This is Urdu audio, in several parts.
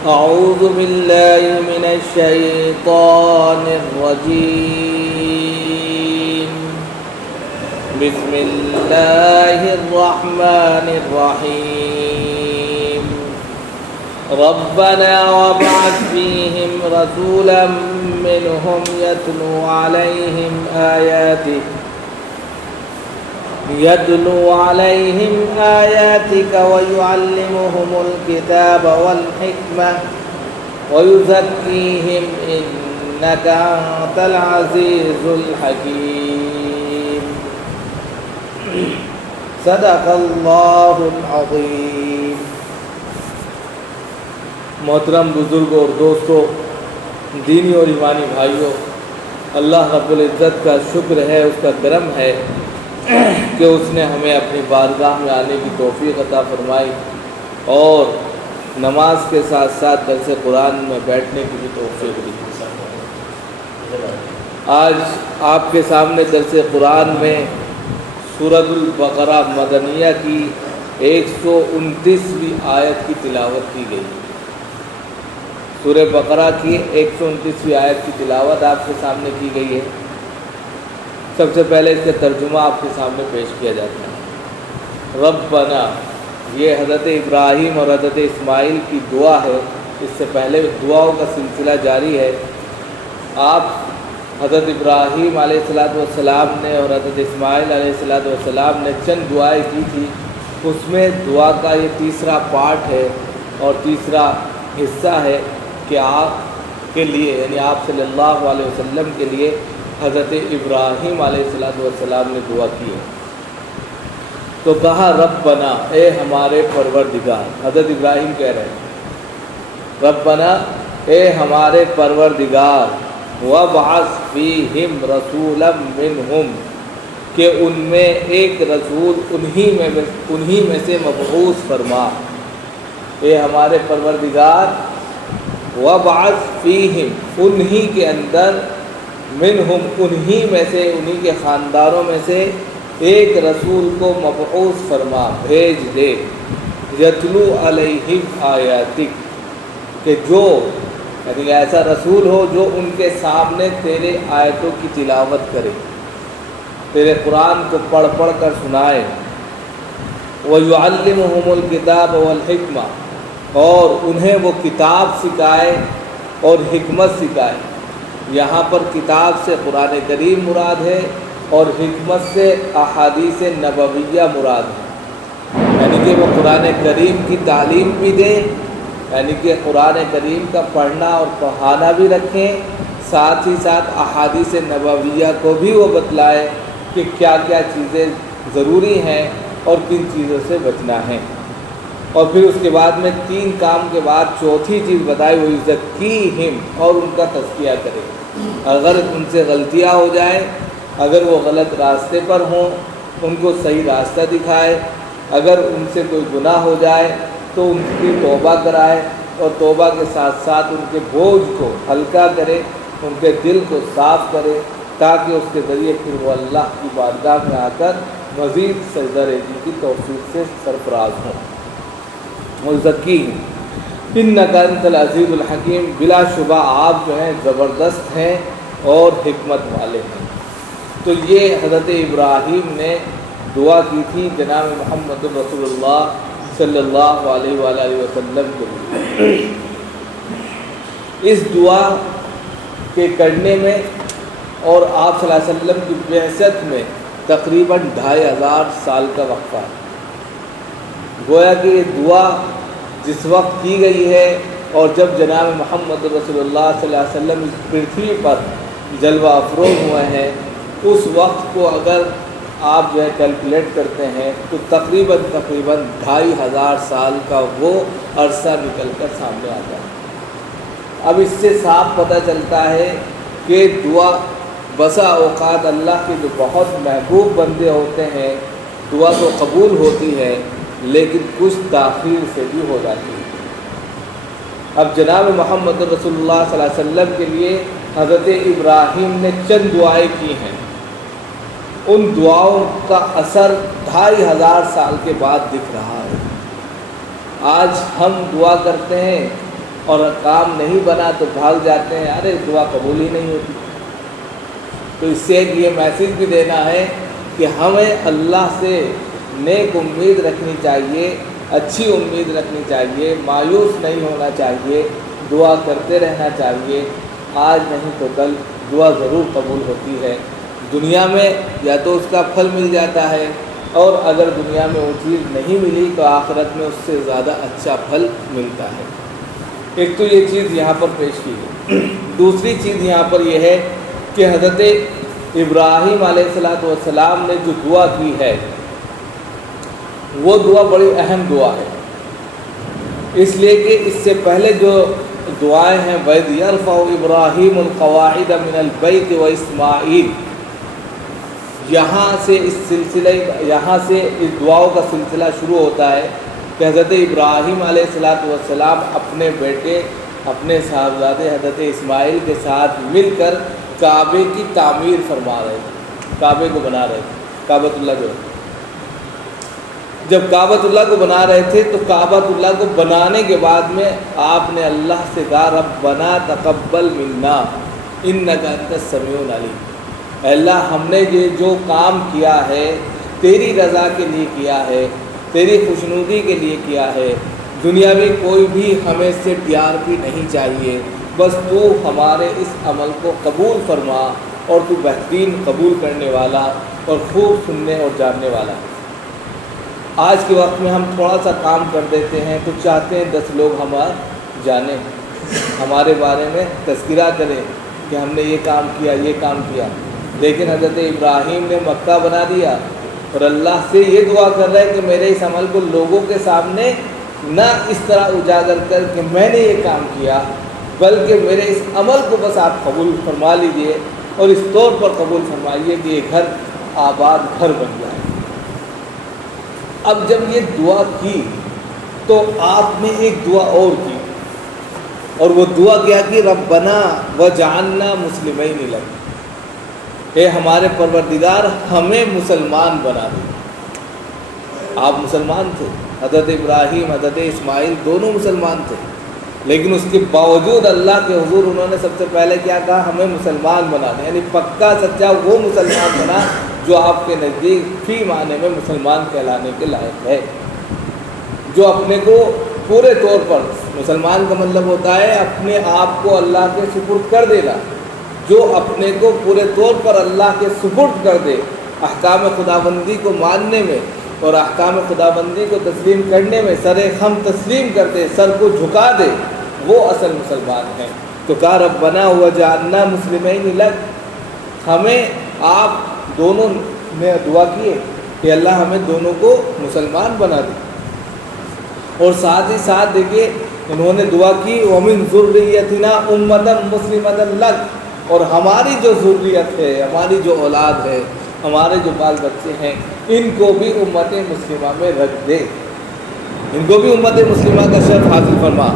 أعوذ بالله من الشيطان الرجيم. بسم الله الرحمن الرحيم. ربنا وابعث فيهم رسولا منهم يتلو عليهم آياتك ويعلمهم الكتاب والحكمة ويزكيهم إنك أنت العزيز الحكيم. صدق اللہ العظیم. محترم بزرگوں اور دوستوں، دینی اور ایمانی بھائیوں، اللہ رب العزت کا شکر ہے، اس کا کرم ہے کہ اس نے ہمیں اپنی بارگاہ میں آنے کی توفیق عطا فرمائی اور نماز کے ساتھ ساتھ درس قرآن میں بیٹھنے کی بھی توفیق دی. آج آپ کے سامنے درس قرآن میں سورۃ البقرہ مدنیہ کی 129ویں آیت کی تلاوت کی گئی. سورہ بقرہ کی 129ویں آیت کی تلاوت آپ کے سامنے کی گئی ہے. سب سے پہلے اس کا ترجمہ آپ کے سامنے پیش کیا جاتا ہے. ربنا، یہ حضرت ابراہیم اور حضرت اسماعیل کی دعا ہے. اس سے پہلے دعاؤں کا سلسلہ جاری ہے. آپ حضرت ابراہیم علیہ السلام نے اور حضرت اسماعیل علیہ السلام نے چند دعائیں کی تھی. اس میں دعا کا یہ تیسرا پارٹ ہے اور تیسرا حصہ ہے کہ آپ کے لیے، یعنی آپ صلی اللہ علیہ وسلم کے لیے حضرت ابراہیم علیہ السلام نے دعا کی ہے. تو کہا ربنا، اے ہمارے پروردگار. حضرت ابراہیم کہہ رہے ہیں ربنا، اے ہمارے پروردگار، وابعث فیہم رسولا منہم، کہ ان میں ایک رسول انہی میں سے مبعوث فرما. اے ہمارے پروردگار، وابعث فیہم، انہی کے اندر، منہم، انہی میں سے، انہی کے خاندانوں میں سے ایک رسول کو مبعوث فرما، بھیج دے. یتلو علیہم آیاتک، کہ جو، یعنی ایسا رسول ہو جو ان کے سامنے تیرے آیتوں کی تلاوت کرے، تیرے قرآن کو پڑھ پڑھ کر سنائے. وَيُعَلِّمُهُمُ الْكِتَابَ وَالْحِكْمَةَ، اور انہیں وہ کتاب سکھائے اور حکمت سکھائے. یہاں پر کتاب سے قرآن کریم مراد ہے اور حکمت سے احادیث نبویہ مراد ہے. یعنی کہ وہ قرآن کریم کی تعلیم بھی دیں، یعنی کہ قرآن کریم کا پڑھنا اور پڑھانا بھی رکھیں، ساتھ ہی ساتھ احادیث نبویہ کو بھی وہ بتلائے کہ کیا کیا چیزیں ضروری ہیں اور کن چیزوں سے بچنا ہے. اور پھر اس کے بعد میں 3 کام کے بعد چوتھی چیز بتائی، وہ یزکیہم، اور ان کا تزکیہ کرے. اگر ان سے غلطیاں ہو جائیں، اگر وہ غلط راستے پر ہوں، ان کو صحیح راستہ دکھائے. اگر ان سے کوئی گناہ ہو جائے تو ان کی توبہ کرائے، اور توبہ کے ساتھ ساتھ ان کے بوجھ کو ہلکا کرے، ان کے دل کو صاف کرے، تاکہ اس کے ذریعے پھر وہ اللہ کی بارگاہ میں آ کر مزید سجدہ ریزی کی توفیق سے سرفراز ہوں. مزکیہم انک انت العزیز الحکیم، بلا شبہ آپ جو ہیں زبردست ہیں اور حکمت والے ہیں. تو یہ حضرت ابراہیم نے دعا کی تھی جناب محمد رسول اللہ صلی اللہ علیہ وآلہ وسلم کے لیے. اس دعا کے کرنے میں اور آپ صلی اللہ علیہ وسلم کی بعثت میں تقریباً 2500 سال کا وقفہ ہے. گویا کہ یہ دعا جس وقت کی گئی ہے اور جب جناب محمد رسول اللہ صلی اللہ علیہ وسلم اس پرتھوی پر جلوہ افروز ہوئے ہیں، اس وقت کو اگر آپ جو ہے کیلکولیٹ کرتے ہیں تو تقریباً 2500 سال کا وہ عرصہ نکل کر سامنے آتا ہے. اب اس سے صاف پتہ چلتا ہے کہ دعا بسا اوقات اللہ کے جو بہت محبوب بندے ہوتے ہیں، دعا تو قبول ہوتی ہے لیکن کچھ تاخیر سے بھی ہو جاتی ہے. اب جناب محمد رسول اللہ صلی اللہ علیہ وسلم کے لیے حضرت ابراہیم نے چند دعائیں کی ہیں. ان دعاؤں کا اثر 2500 سال کے بعد دکھ رہا ہے. آج ہم دعا کرتے ہیں اور کام نہیں بنا تو بھاگ جاتے ہیں، ارے دعا قبول ہی نہیں ہوتی۔ تو اس سے ایک یہ میسیج بھی دینا ہے کہ ہمیں اللہ سے نیک امید رکھنی چاہیے، اچھی امید رکھنی چاہیے، مایوس نہیں ہونا چاہیے، دعا کرتے رہنا چاہیے۔ آج نہیں تو کل دعا ضرور قبول ہوتی ہے، دنیا میں یا تو اس کا پھل مل جاتا ہے، اور اگر دنیا میں وہ چیز نہیں ملی تو آخرت میں اس سے زیادہ اچھا پھل ملتا ہے۔ ایک تو یہ چیز یہاں پر پیش کی ہے۔ دوسری چیز یہاں پر یہ ہے کہ حضرت ابراہیم علیہ السلام نے جو دعا کی ہے وہ دعا بڑی اہم دعا ہے، اس لیے کہ اس سے پہلے جو دعائیں ہیں وَإِذْ يَرْفَعُ إِبْرَاهِيمُ الْقَوَاعِدَ مِنَ الْبَيْتِ وَإِسْمَاعِيلُ، یہاں سے اس دعاؤں کا سلسلہ شروع ہوتا ہے کہ حضرت ابراہیم علیہ السلام اپنے بیٹے، اپنے صاحبزادے حضرت اسماعیل کے ساتھ مل کر کعبے کی تعمیر فرما رہے تھے، کعبے کو بنا رہے تھے، کعبۃ اللہ جو ہے۔ جب کعبۃ اللہ کو بنا رہے تھے تو کعبۃ اللہ کو بنانے کے بعد میں آپ نے اللہ سے کہا ربنا تقبل منا انک انت السمیع العلیم، اے اللہ ہم نے یہ جو کام کیا ہے تیری رضا کے لیے کیا ہے، تیری خوشنودی کے لیے کیا ہے، دنیا میں کوئی بھی ہمیں سے پیار بھی نہیں چاہیے، بس تو ہمارے اس عمل کو قبول فرما، اور تو بہترین قبول کرنے والا اور خوب سننے اور جاننے والا۔ آج کے وقت میں ہم تھوڑا سا کام کر دیتے ہیں تو چاہتے ہیں 10 لوگ ہمارا جانیں، ہمارے بارے میں تذکرہ کریں کہ ہم نے یہ کام کیا، یہ کام کیا۔ لیکن حضرت ابراہیم نے مکہ بنا دیا اور اللہ سے یہ دعا کر رہا ہے کہ میرے اس عمل کو لوگوں کے سامنے نہ اس طرح اجاگر کر کہ میں نے یہ کام کیا، بلکہ میرے اس عمل کو بس آپ قبول فرما لیجئے، اور اس طور پر قبول فرمائیے کہ یہ گھر آباد گھر بن جائے۔ اب جب یہ دعا کی تو آپ نے ایک دعا اور کی، اور وہ دعا کیا کہ ربنا وجعلنا مسلمین لک، اے ہمارے پروردگار ہمیں مسلمان بنا دے۔ آپ مسلمان تھے، حضرت ابراہیم حضرت اسماعیل دونوں مسلمان تھے، لیکن اس کے باوجود اللہ کے حضور انہوں نے سب سے پہلے کیا کہا، ہمیں مسلمان بنا دیں، یعنی پکا سچا وہ مسلمان بنا جو آپ کے نزدیک فی معنی میں مسلمان کہلانے کے لائق ہے، جو اپنے کو پورے طور پر، مسلمان کا مطلب ہوتا ہے اپنے آپ کو اللہ کے سپرد کر دینا، جو اپنے کو پورے طور پر اللہ کے سپرد کر دے، احکام خداوندی کو ماننے میں اور احکام خداوندی کو تسلیم کرنے میں سر خم تسلیم کر دے، سر کو جھکا دے، وہ اصل مسلمان ہے۔ تو کہا ربنا وجعلنا مسلمین لک، ہمیں آپ دونوں نے دعا کی ہے کہ اللہ ہمیں دونوں کو مسلمان بنا دے، اور ساتھ ہی ساتھ دیکھیے انہوں نے دعا کی وَمِن ذُرِّيَّتِنَا أُمَّةً مُسْلِمَةً لَكَ، اور ہماری جو ذریت ہے، ہماری جو اولاد ہے، ہمارے جو بال بچے ہیں، ان کو بھی امت مسلمہ میں رکھ دے، ان کو بھی امت مسلمہ کا شرف حاصل فرما۔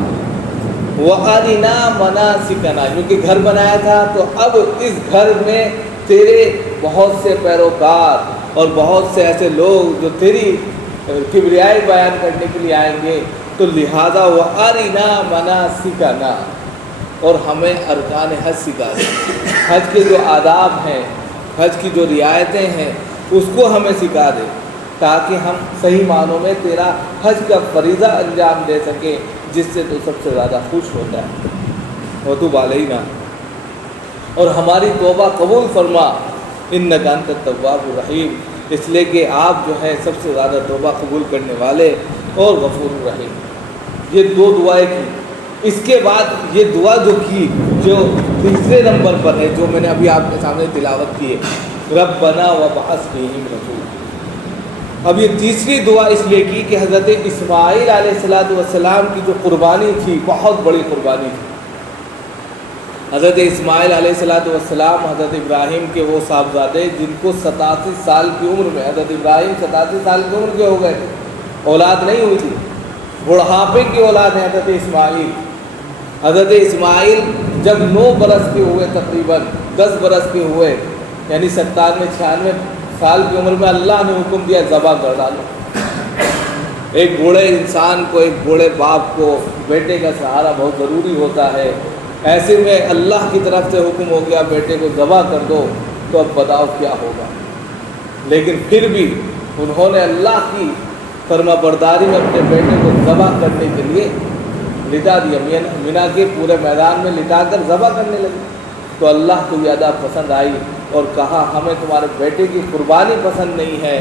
وَأَرِنَا مَنَاسِكَنَا، کیونکہ گھر بنایا تھا تو اب اس گھر میں تیرے بہت سے پیروکار اور بہت سے ایسے لوگ جو تیری کبریائی بیان کرنے کے لیے آئیں گے، تو لہذا وَأَرِنَا مَنَاسِكَنَا، اور ہمیں ارکان حج سکھا دے، حج کے جو آداب ہیں، حج کی جو رعایتیں ہیں، اس کو ہمیں سکھا دے، تاکہ ہم صحیح معنوں میں تیرا حج کا فریضہ انجام دے سکیں، جس سے تو سب سے زیادہ خوش ہوتا ہے۔ وَتُوبْ عَلَيْنَا، اور ہماری توبہ قبول فرما، اِنَّكَ أَنْتَ التَّوَّابُ الرَّحِيمُ، اس لیے کہ آپ جو ہیں سب سے زیادہ توبہ قبول کرنے والے اور غفور الرحیم۔ یہ 2 دعائیں کی، اس کے بعد یہ دعا جو کی، جو تیسرے نمبر پر ہے، جو میں نے ابھی آپ کے سامنے تلاوت کی ہے، ربنا وابعث فیہم رسولا۔ اب یہ تیسری دعا اس لیے کی کہ حضرت اسماعیل علیہ السلام کی جو قربانی تھی، بہت بڑی قربانی تھی۔ حضرت اسماعیل علیہ السلام حضرت ابراہیم کے وہ صاحبزادے جن کو 87 سال کی عمر میں، حضرت ابراہیم 87 سال کی عمر کے ہو گئے تھے، اولاد نہیں ہوئی تھی، بڑھاپے کی اولاد ہے حضرت اسماعیل۔ حضرت اسماعیل جب 9 برس کے ہوئے، تقریباً 10 برس کے ہوئے، یعنی 97-96 سال کی عمر میں اللہ نے حکم دیا ذبح کر ڈالو، ایک بوڑھے انسان کو، ایک بوڑھے باپ کو بیٹے کا سہارا بہت ضروری ہوتا ہے۔ ایسے میں اللہ کی طرف سے حکم ہو گیا بیٹے کو ذبح کر دو، تو اب بتاؤ کیا ہوگا۔ لیکن پھر بھی انہوں نے اللہ کی فرما برداری میں اپنے بیٹے کو ذبح کرنے کے لیے لٹا دیا، مینا کے پورے میدان میں لٹا کر ذبح کرنے لگے۔ تو اللہ کو یہ ادا پسند آئی اور کہا ہمیں تمہارے بیٹے کی قربانی پسند نہیں ہے،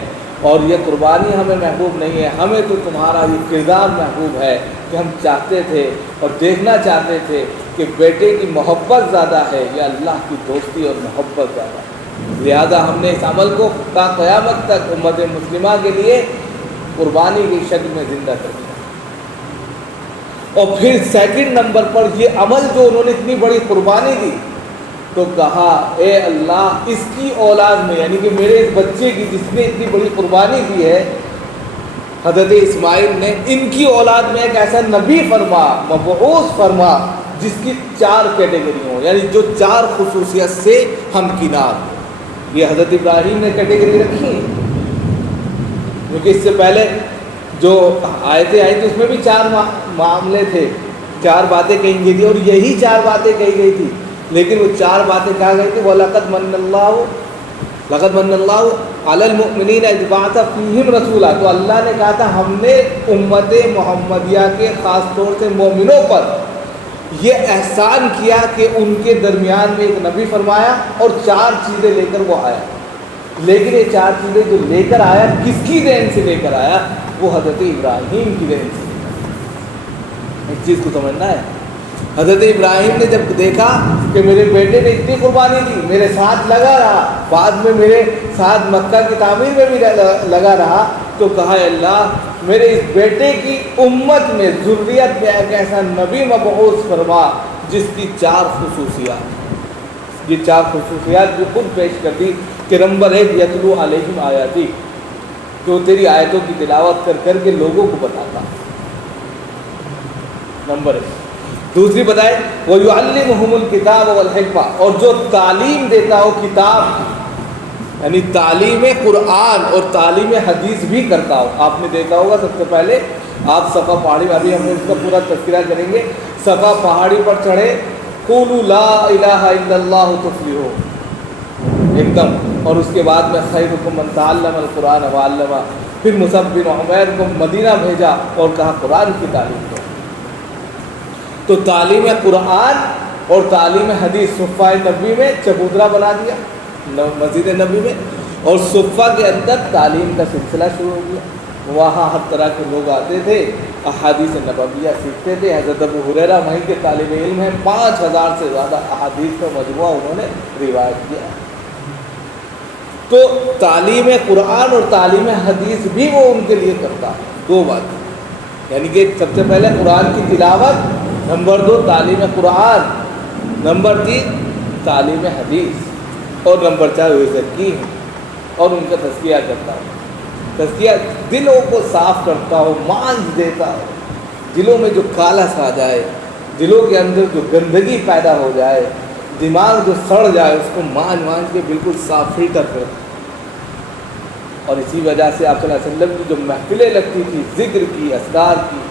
اور یہ قربانی ہمیں محبوب نہیں ہے، ہمیں تو تمہارا یہ کردار محبوب ہے کہ ہم چاہتے تھے اور دیکھنا چاہتے تھے کہ بیٹے کی محبت زیادہ ہے یا اللہ کی دوستی اور محبت زیادہ ہے۔ لہذا ہم نے اس عمل کو تا قیامت تک امت مسلمہ کے لیے قربانی کی شکل میں زندہ کر دیا۔ اور پھر سیکنڈ نمبر پر یہ عمل جو انہوں نے اتنی بڑی قربانی دی، تو کہا اے اللہ اس کی اولاد میں، یعنی کہ میرے اس بچے کی جس نے اتنی بڑی قربانی دی ہے حضرت اسماعیل نے، ان کی اولاد میں ایک ایسا نبی فرما، مبعوث فرما جس کی 4 کیٹیگری ہوں، یعنی جو 4 خصوصیت سے ہمکنار ہو۔ یہ حضرت ابراہیم نے کیٹیگری رکھی ہے، کیونکہ اس سے پہلے جو آیتیں آئی تھی اس میں بھی 4 معاملے تھے، 4 باتیں کہیں گئی تھی، اور یہی 4 باتیں کہی گئی تھی، لیکن وہ 4 باتیں کہا گئی تھی وَلَقَدْ مَنَّ اللَّهُ عَلَى الْمُؤْمِنِينَ إِذْ بَعَثَ فِيهِمْ رَسُولًا، تو اللہ نے کہا تھا ہم نے امت محمدیہ کے خاص طور سے مومنوں پر یہ احسان کیا کہ ان کے درمیان میں ایک نبی فرمایا اور 4 چیزیں لے کر وہ آیا۔ لیکن یہ 4 چیزیں جو لے کر آیا کس کی دین سے لے کر آیا؟ وہ حضرت ابراہیم کی دین سے۔ ایک چیز کو سمجھنا ہے، حضرت ابراہیم نے جب دیکھا کہ میرے بیٹے نے اتنی قربانی دی، میرے ساتھ لگا رہا، بعد میں میرے ساتھ مکہ کی تعمیر میں بھی لگا رہا، تو کہا اے اللہ میرے اس بیٹے کی امت میں ذریت میں ایک ایسا نبی مبعوث فرما جس کی 4 خصوصیات، یہ 4 خصوصیات جو خود پیش کر دی کہ نمبر 1 یتلو علیہم آیاتی، جو تیری آیتوں کی تلاوت کر کر کے لوگوں کو بتاتا، نمبر 1۔ دوسری بتائے وَيُعَلِّمُهُمُ الْكِتَابَ وَالْحِكْمَةَ، اور جو تعلیم دیتا ہو کتاب کی، یعنی تعلیم قرآن اور تعلیم حدیث بھی کرتا ہو۔ آپ نے دیکھا ہوگا سب سے پہلے آپ صفا پہاڑی، ابھی ہم نے اس کا پورا تذکرہ کریں گے، صفا پہاڑی پر چڑھے قولوا لا الہ الا اللہ تفلحوا ایک دم، اور اس کے بعد میں خیرکم من تعلم القرآن وعلمہ، پھر مصعب بن عمیر کو مدینہ بھیجا اور کہا قرآن کی تعلیم دو۔ تو تعلیم قرآن اور تعلیم حدیث صفہ نبی میں چبوترا بنا دیا مسجد نبی میں، اور صفہ کے اندر تعلیم کا سلسلہ شروع ہو گیا۔ وہاں ہر طرح کے لوگ آتے تھے، احادیث نبویہ سیکھتے تھے۔ حضرت ابو ہریرہ وہیں کے طالب علم ہیں، 5000 سے زیادہ احادیث کا مجموعہ انہوں نے روایت کیا۔ تو تعلیم قرآن اور تعلیم حدیث بھی وہ ان کے لیے کرتا ہے۔ 2 باتیں، یعنی کہ سب سے پہلے قرآن کی تلاوت، نمبر 2 تعلیم قرآن، نمبر 3 تعلیم حدیث، اور نمبر 4 وہ زکی ہے اور ان کا تزکیہ کرتا ہو۔ تزکیہ دلوں کو صاف کرتا ہو، مانج دیتا ہو، دلوں میں جو کالا سا جائے، دلوں کے اندر جو گندگی پیدا ہو جائے، دماغ جو سڑ جائے، اس کو مانج کے بالکل صاف فلٹر کرتا۔ اور اسی وجہ سے آپ صلی اللہ علیہ وسلم کی جو محفلیں لگتی تھی ذکر کی، اذکار کی،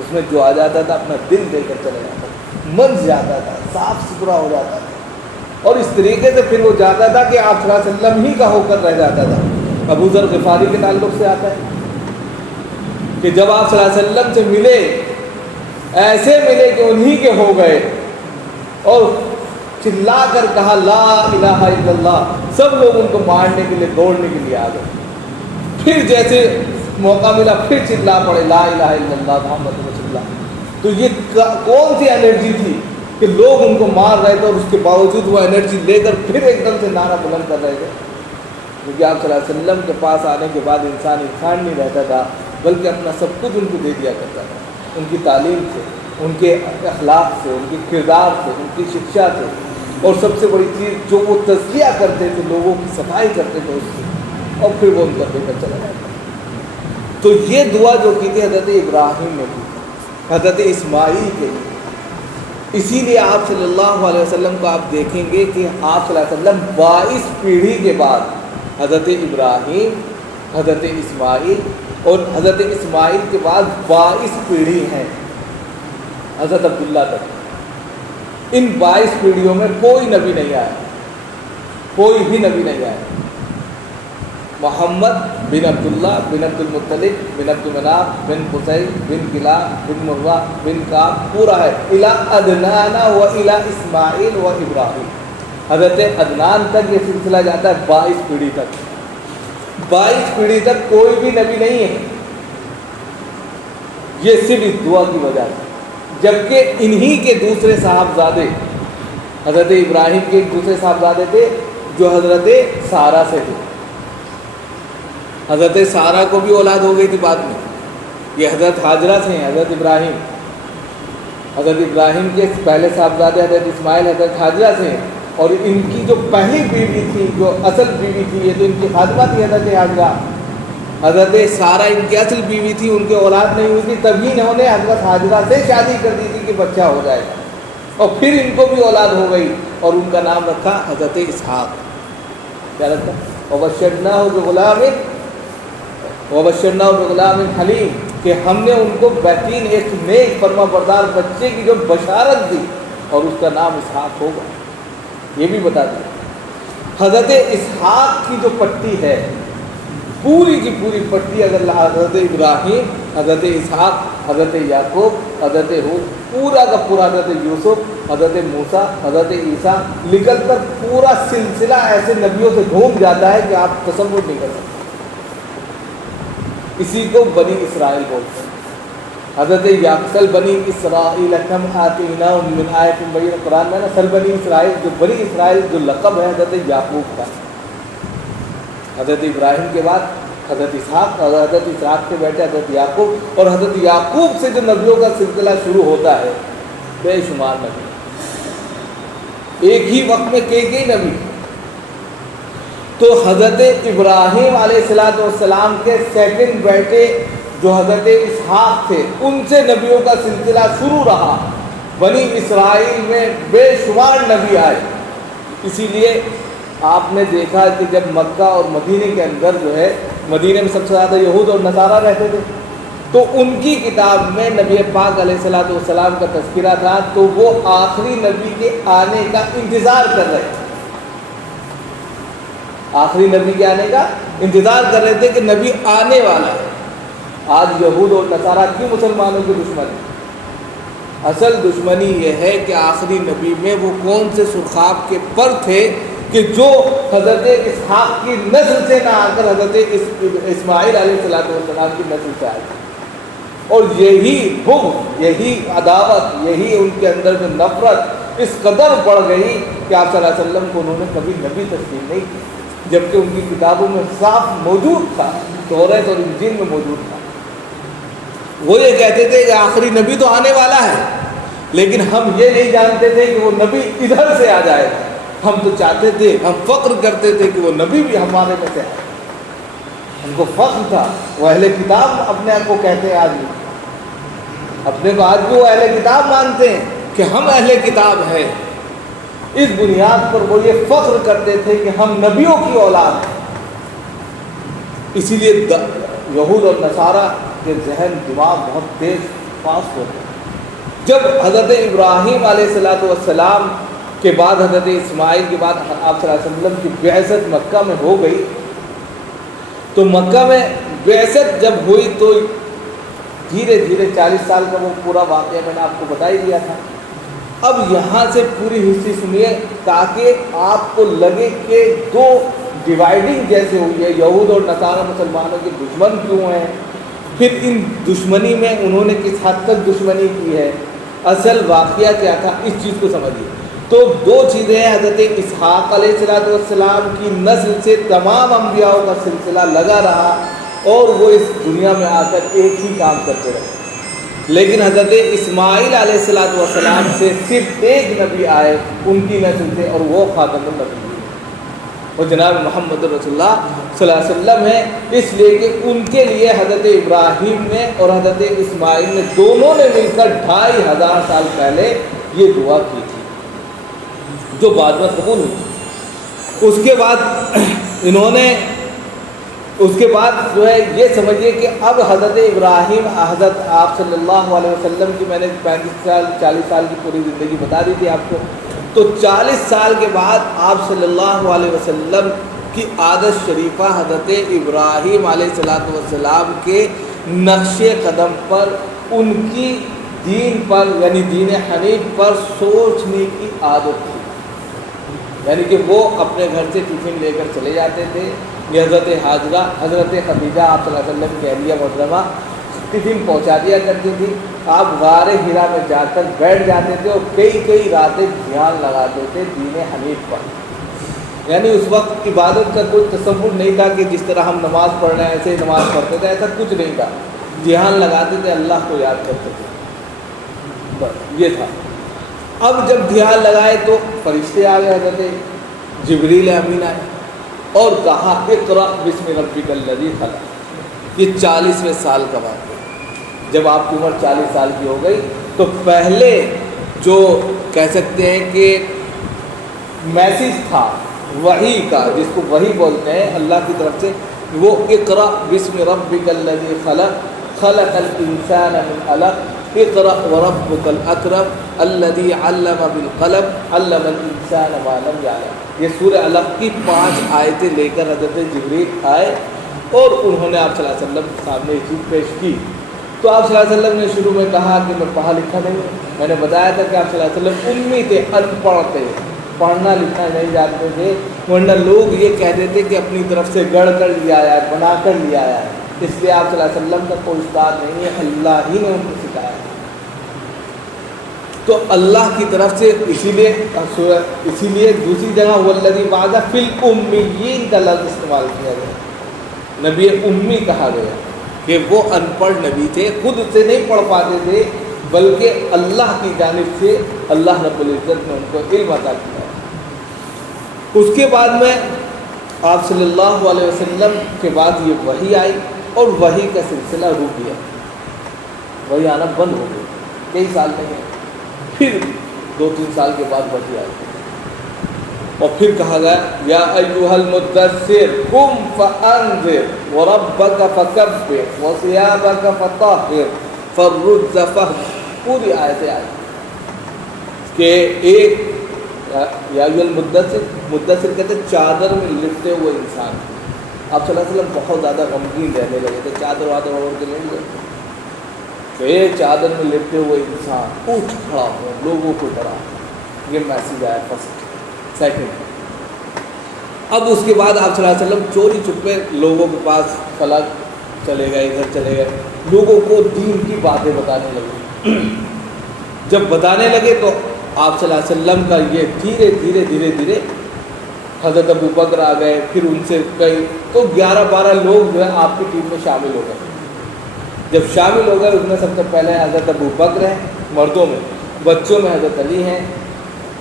اس میں جو آ جاتا تھا اپنا دل دے کر چلا جاتا تھا، منج جاتا تھا، صاف ستھرا ہو جاتا تھا، اور اس طریقے سے پھر وہ جاتا تھا کہ آپ صلی اللہ علیہ وسلم ہی کا ہو کر رہ جاتا تھا۔ ابو ذر غفاری کے تعلق سے آتا ہے کہ جب آپ صلی اللہ علیہ وسلم سے ملے، ایسے ملے کہ انہی کے ہو گئے، اور چلا کر کہا لا الہ الا اللہ، سب لوگ ان کو مارنے کے لیے دوڑنے کے لیے آ گئے۔ پھر جیسے موقع ملا پھر چلا پڑے لا الہ الا اللہ محمد رسول اللہ۔ تو یہ کون سی انرجی تھی کہ لوگ ان کو مار رہے تھے اور اس کے باوجود وہ انرجی لے کر پھر ایک دم سے نعرہ بلند کر رہے تھے؟ کیونکہ آپ صلی اللہ علیہ وسلم کے پاس آنے کے بعد انسان نہیں رہتا تھا، بلکہ اپنا سب کچھ ان کو دے دیا کرتا تھا، ان کی تعلیم سے، ان کے اخلاق سے، ان کے کردار سے، ان کی شکشا سے، اور سب سے بڑی چیز جو وہ تزکیہ کرتے تھے، لوگوں کی صفائی کرتے تھے اس سے، اور پھر وہ ان کا دے کر چلا جاتا۔ تو یہ دعا جو کی تھی حضرت ابراہیم نے کی، حضرت اسماعیل کے لیے۔ اسی لیے آپ صلی اللہ علیہ وسلم کو آپ دیکھیں گے کہ آپ صلی اللہ علیہ وسلم 22 پیڑھی کے بعد حضرت ابراہیم، حضرت اسماعیل، اور حضرت اسماعیل کے بعد 22 پیڑھی ہیں حضرت عبداللہ تک۔ ان 22 پیڑھیوں میں کوئی نبی نہیں آیا، کوئی بھی نبی نہیں آیا۔ محمد بن عبداللہ بن عبد المطلب بن عبد مناف بن قصی بن کلاب بن مرہ بن کعب پورا ہے، الی عدنان و الی اسماعیل و ابراہیم۔ حضرت عدنان تک یہ سلسلہ جاتا ہے 22 پیڑھی تک۔ 22 پیڑھی تک کوئی بھی نبی نہیں ہے، یہ صرف اس دعا کی وجہ سے۔ جبکہ انہی کے دوسرے صاحبزادے، حضرت ابراہیم کے دوسرے صاحبزادے تھے جو حضرت سارہ سے تھے۔ حضرت سارہ کو بھی اولاد ہو گئی تھی بعد میں، یہ حضرت حاجرہ سے ہیں۔ حضرت ابراہیم کے پہلے صاحبزادے حضرت اسماعیل حضرت حاجرہ سے ہیں، اور ان کی جو پہلی بیوی تھی، جو اصل بیوی تھی، یہ تو ان کی خادمہ تھی حضرت حاجرہ۔ حضرت سارہ ان کی اصل بیوی تھی، ان کے اولاد نہیں ہوئی تھی، تبھی انہوں نے حضرت حاجرہ سے شادی کر دی تھی کہ بچہ ہو جائے گا، اور پھر ان کو بھی اولاد ہو گئی اور ان کا نام رکھا حضرت اسحاق۔ کیا رکھا؟ وبشرناہ بغلام بغلام حلیم، کہ ہم نے ان کو بہترین ایک نیک فرما بردار بچے کی جو بشارت دی، اور اس کا نام اسحاق ہوگا، یہ بھی بتا دیا۔ حضرت اسحاق کی جو پٹی ہے، پوری کی پوری پٹی، اگر حضرت ابراہیم، حضرت اسحاق، حضرت یعقوب، حضرت ہود، پورا کا پورا، حضرت یوسف، حضرت موسیٰ، حضرت عیسیٰ، نکل کر پورا سلسلہ ایسے نبیوں سے گھوم جاتا ہے کہ آپ تصور نہیں کر سکتے۔ اسی کو بنی اسرائیل بولتے ہیں۔ حضرت یعقوب بنی اسرائیل کم آتیناہم من آیۃ بینہ، قرآن میں نا سل بنی اسرائیل، جو بنی اسرائیل جو لقب ہے حضرت یعقوب کا۔ حضرت ابراہیم کے بعد حضرت اسحاق، اور حضرت اسحاق کے بیٹے حضرت یعقوب، اور حضرت یعقوب سے جو نبیوں کا سلسلہ شروع ہوتا ہے، بے شمار نبی، ایک ہی وقت میں کئی نبی۔ تو حضرت ابراہیم علیہ السلام کے سیکنڈ بیٹے جو حضرت اسحاق تھے، ان سے نبیوں کا سلسلہ شروع رہا۔ بنی اسرائیل میں بے شمار نبی آئے۔ اسی لیے آپ نے دیکھا کہ جب مکہ اور مدینے کے اندر جو ہے، مدینے میں سب سے زیادہ یہود اور نصارہ رہتے تھے، تو ان کی کتاب میں نبی پاک علیہ السلام کا تذکرہ تھا، تو وہ آخری نبی کے آنے کا انتظار کر رہے تھے۔ آخری نبی کے آنے کا انتظار کر رہے تھے کہ نبی آنے والا ہے۔ آج یہود اور نصارہ کیوں مسلمانوں کی دشمنی؟ اصل دشمنی یہ ہے کہ آخری نبی میں وہ کون سے سرخاب کے پر تھے کہ جو حضرت اسحاق کی نسل سے نہ آ کر حضرت اسماعیل علیہ السلام کی نسل سے آئے، اور یہی بغض، یہی عداوت، یہی ان کے اندر جو نفرت اس قدر بڑھ گئی کہ آپ صلی اللہ علیہ وسلم کو انہوں نے کبھی نبی تسلیم نہیں کی، جبکہ ان کی کتابوں میں صاف موجود تھا، توریت اور انجیل میں موجود تھا۔ وہ یہ کہتے تھے کہ آخری نبی تو آنے والا ہے، لیکن ہم یہ نہیں جانتے تھے کہ وہ نبی ادھر سے آ جائے گا۔ ہم تو چاہتے تھے، ہم فخر کرتے تھے کہ وہ نبی بھی ہمارے میں سے آئے، ہم کو فخر تھا۔ وہ اہل کتاب اپنے آپ کو کہتے ہیں، آج بھی اپنے کو آج بھی وہ اہل کتاب مانتے ہیں کہ ہم اہل کتاب ہیں۔ اس بنیاد پر وہ یہ فخر کرتے تھے کہ ہم نبیوں کی اولاد ہیں۔ اسی لیے یہود اور نصارہ کے ذہن دماغ بہت تیز فاسٹ ہوتے ہیں۔ جب حضرت ابراہیم علیہ السلام کے بعد، حضرت اسماعیل کے بعد آپ صلی اللہ علیہ وسلم کی بعثت مکہ میں ہو گئی، تو مکہ میں بعثت جب ہوئی تو دھیرے دھیرے 40 سال کا وہ پورا واقعہ میں نے آپ کو بتا ہی دیا تھا۔ اب یہاں سے پوری ہسٹری سنیے تاکہ آپ کو لگے کہ دو ڈیوائڈنگ جیسے ہوئی ہے، یہود اور نصارہ مسلمانوں کے دشمن کیوں ہیں، پھر ان دشمنی میں انہوں نے کس حد تک دشمنی کی ہے، اصل واقعہ کیا تھا، اس چیز کو سمجھیے۔ تو دو چیزیں ہیں، حضرت اسحاق علیہ السلام کی نسل سے تمام انبیاء کا سلسلہ لگا رہا، اور وہ اس دنیا میں آ کر ایک ہی کام کرتے رہے، لیکن حضرت اسماعیل علیہ السلام سے صرف ایک نبی آئے ان کی نسل سے، اور وہ خاتم النبی اور جناب محمد رسول اللہ صلی اللہ علیہ وسلم ہے۔ اس لیے کہ ان کے لیے حضرت ابراہیم نے اور حضرت اسماعیل نے دونوں نے مل کر 2500 سال پہلے یہ دعا کی تھی، جو بعد میں قبول ہوئی۔ اس کے بعد انہوں نے اس کے بعد جو ہے یہ سمجھیے کہ اب حضرت ابراہیم، حضرت آپ صلی اللہ علیہ وسلم کی میں نے 35 سال 40 سال کی پوری زندگی بتا دی تھی آپ کو، تو 40 سال کے بعد آپ صلی اللہ علیہ وسلم کی عادت شریفہ حضرت ابراہیم علیہ السلام کے نقش قدم پر، ان کی دین پر یعنی دین حنیف پر سوچنے کی عادت تھی، یعنی کہ وہ اپنے گھر سے ٹفن لے کر چلے جاتے تھے، یہ حضرت حاجرہ، حضرت خدیجہ آپ صلی اللہ علیہ وسلم کی اہلیہ محترمہ ٹفن پہنچا دیا کرتی تھی، آپ غار حرا میں جا کر بیٹھ جاتے تھے اور کئی راتیں دھیان لگاتے تھے دین حنیف پر، یعنی اس وقت عبادت کا کوئی تصور نہیں تھا کہ جس طرح ہم نماز پڑھ رہے ہیں ایسے ہی نماز پڑھتے تھے، ایسا کچھ نہیں تھا، دھیان لگاتے تھے، اللہ کو یاد کرتے تھے، بس یہ تھا۔ اب جب دھیان لگائے تو فرشتے آ گئے، حضرت جبریل امین آئے اور کہا اقرأ بسم ربک الذی خلق۔ یہ 40ویں سال کا واقعہ، جب آپ کی عمر 40 سال کی ہو گئی تو پہلے جو کہہ سکتے ہیں کہ میسیج تھا وحی کا، جس کو وحی بولتے ہیں اللہ کی طرف سے، وہ اقرأ بسم ربک الذی خلق خلق الانسان من علق اقرأ وربک الاکرم الذی علم بالقلم علم الانسان ما لم یعلم۔ یہ سورہ علق کی 5 آیتیں لے کر حضرت جبریل آئے اور انہوں نے آپ صلی اللہ علیہ وسلم کے سامنے یہ چیز پیش کی، تو آپ صلی اللہ علیہ وسلم نے شروع میں کہا کہ میں پڑھا لکھا نہیں ہوں، میں نے بتایا تھا کہ آپ صلی اللہ علیہ وسلم امی تھے، ان پڑھ تھے، پڑھنا لکھنا نہیں جانتے تھے، ورنہ لوگ یہ کہتے تھے کہ اپنی طرف سے گڑھ کر لیا آیا ہے، بنا کر لیا آیا ہے، اس لیے آپ صلی اللہ علیہ وسلم کا کوئی استاد نہیں ہے، اللہ ہی نے ان کو سکھایا ہے۔ تو اللہ کی طرف سے اسی لیے دوسری جگہ والذی بعث فی الامیین کا لفظ استعمال کیا گیا، نبی امی کہا گیا کہ وہ ان پڑھ نبی تھے، خود سے نہیں پڑھ پاتے تھے بلکہ اللہ کی جانب سے اللہ رب العزت نے ان کو علم عطا کیا۔ اس کے بعد میں آپ صلی اللہ علیہ وسلم کے بعد یہ وحی آئی اور وحی کا سلسلہ رک گیا، وحی آنا بند ہو گیا، کئی سال نہیں، پھر 2-3 سال کے بعد وحی آئی اور پھر کہا گیا یا ایھا المدثر قم فانذر وربک فکبر وثیابک فطہر فالرجز فاہجر۔ پوری آیتیں آئی کہ ایک یا ایھا المدثر، مدثر کہتے ہیں چادر میں لپٹے ہوئے انسان، آپ صلی اللہ علیہ وسلم بہت زیادہ غمگین رہنے لگے تھے، چادر وادر اوڑھ کے نہیں گئے کہ ایک چادر میں لپٹے ہوئے انسان اٹھ کھڑا ہو، لوگوں کو ڈرا، یہ میسیج آیا فرسٹ سیکنڈ۔ اب اس کے بعد آپ صلی اللہ علیہ وسلم چوری چھپے لوگوں کے پاس فلک چلے گئے، ادھر چلے گئے، لوگوں کو دین کی باتیں بتانے لگے۔ جب بتانے لگے تو آپ صلی اللہ علیہ وسلم کا یہ دھیرے دھیرے حضرت ابو بکر آ گئے، پھر ان سے کئی تو 11-12 لوگ جو ہے آپ کی ٹیم میں شامل ہو گئے۔ جب شامل ہو گئے اس میں سب سے پہلے حضرت ابو بکر ہیں، مردوں میں، بچوں میں حضرت علی ہیں،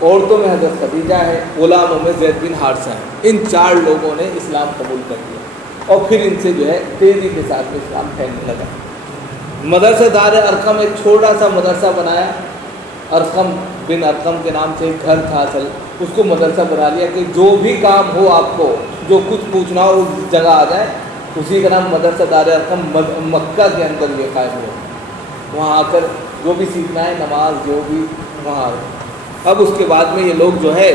عورتوں میں حضرت خدیجہ ہے، غلاموں میں زید بن حارثہ ہیں۔ ان 4 لوگوں نے اسلام قبول کر لیا اور پھر ان سے جو ہے تیزی کے ساتھ میں اسلام پھیلنے لگا۔ مدرسہ دار ارقم ایک چھوٹا سا مدرسہ بنایا، ارقم بن ارقم کے نام سے ایک گھر تھا اصل، اس کو مدرسہ بنا لیا کہ جو بھی کام ہو آپ کو، جو کچھ پوچھنا ہو اس جگہ آ جائے، اسی کا نام مدرسہ دار ارقم مکہ کے اندر یہ قائم ہوا، وہاں آ کر جو بھی سیکھنا ہے نماز جو بھی وہاں آ گئے۔ اب اس کے بعد میں یہ لوگ جو ہے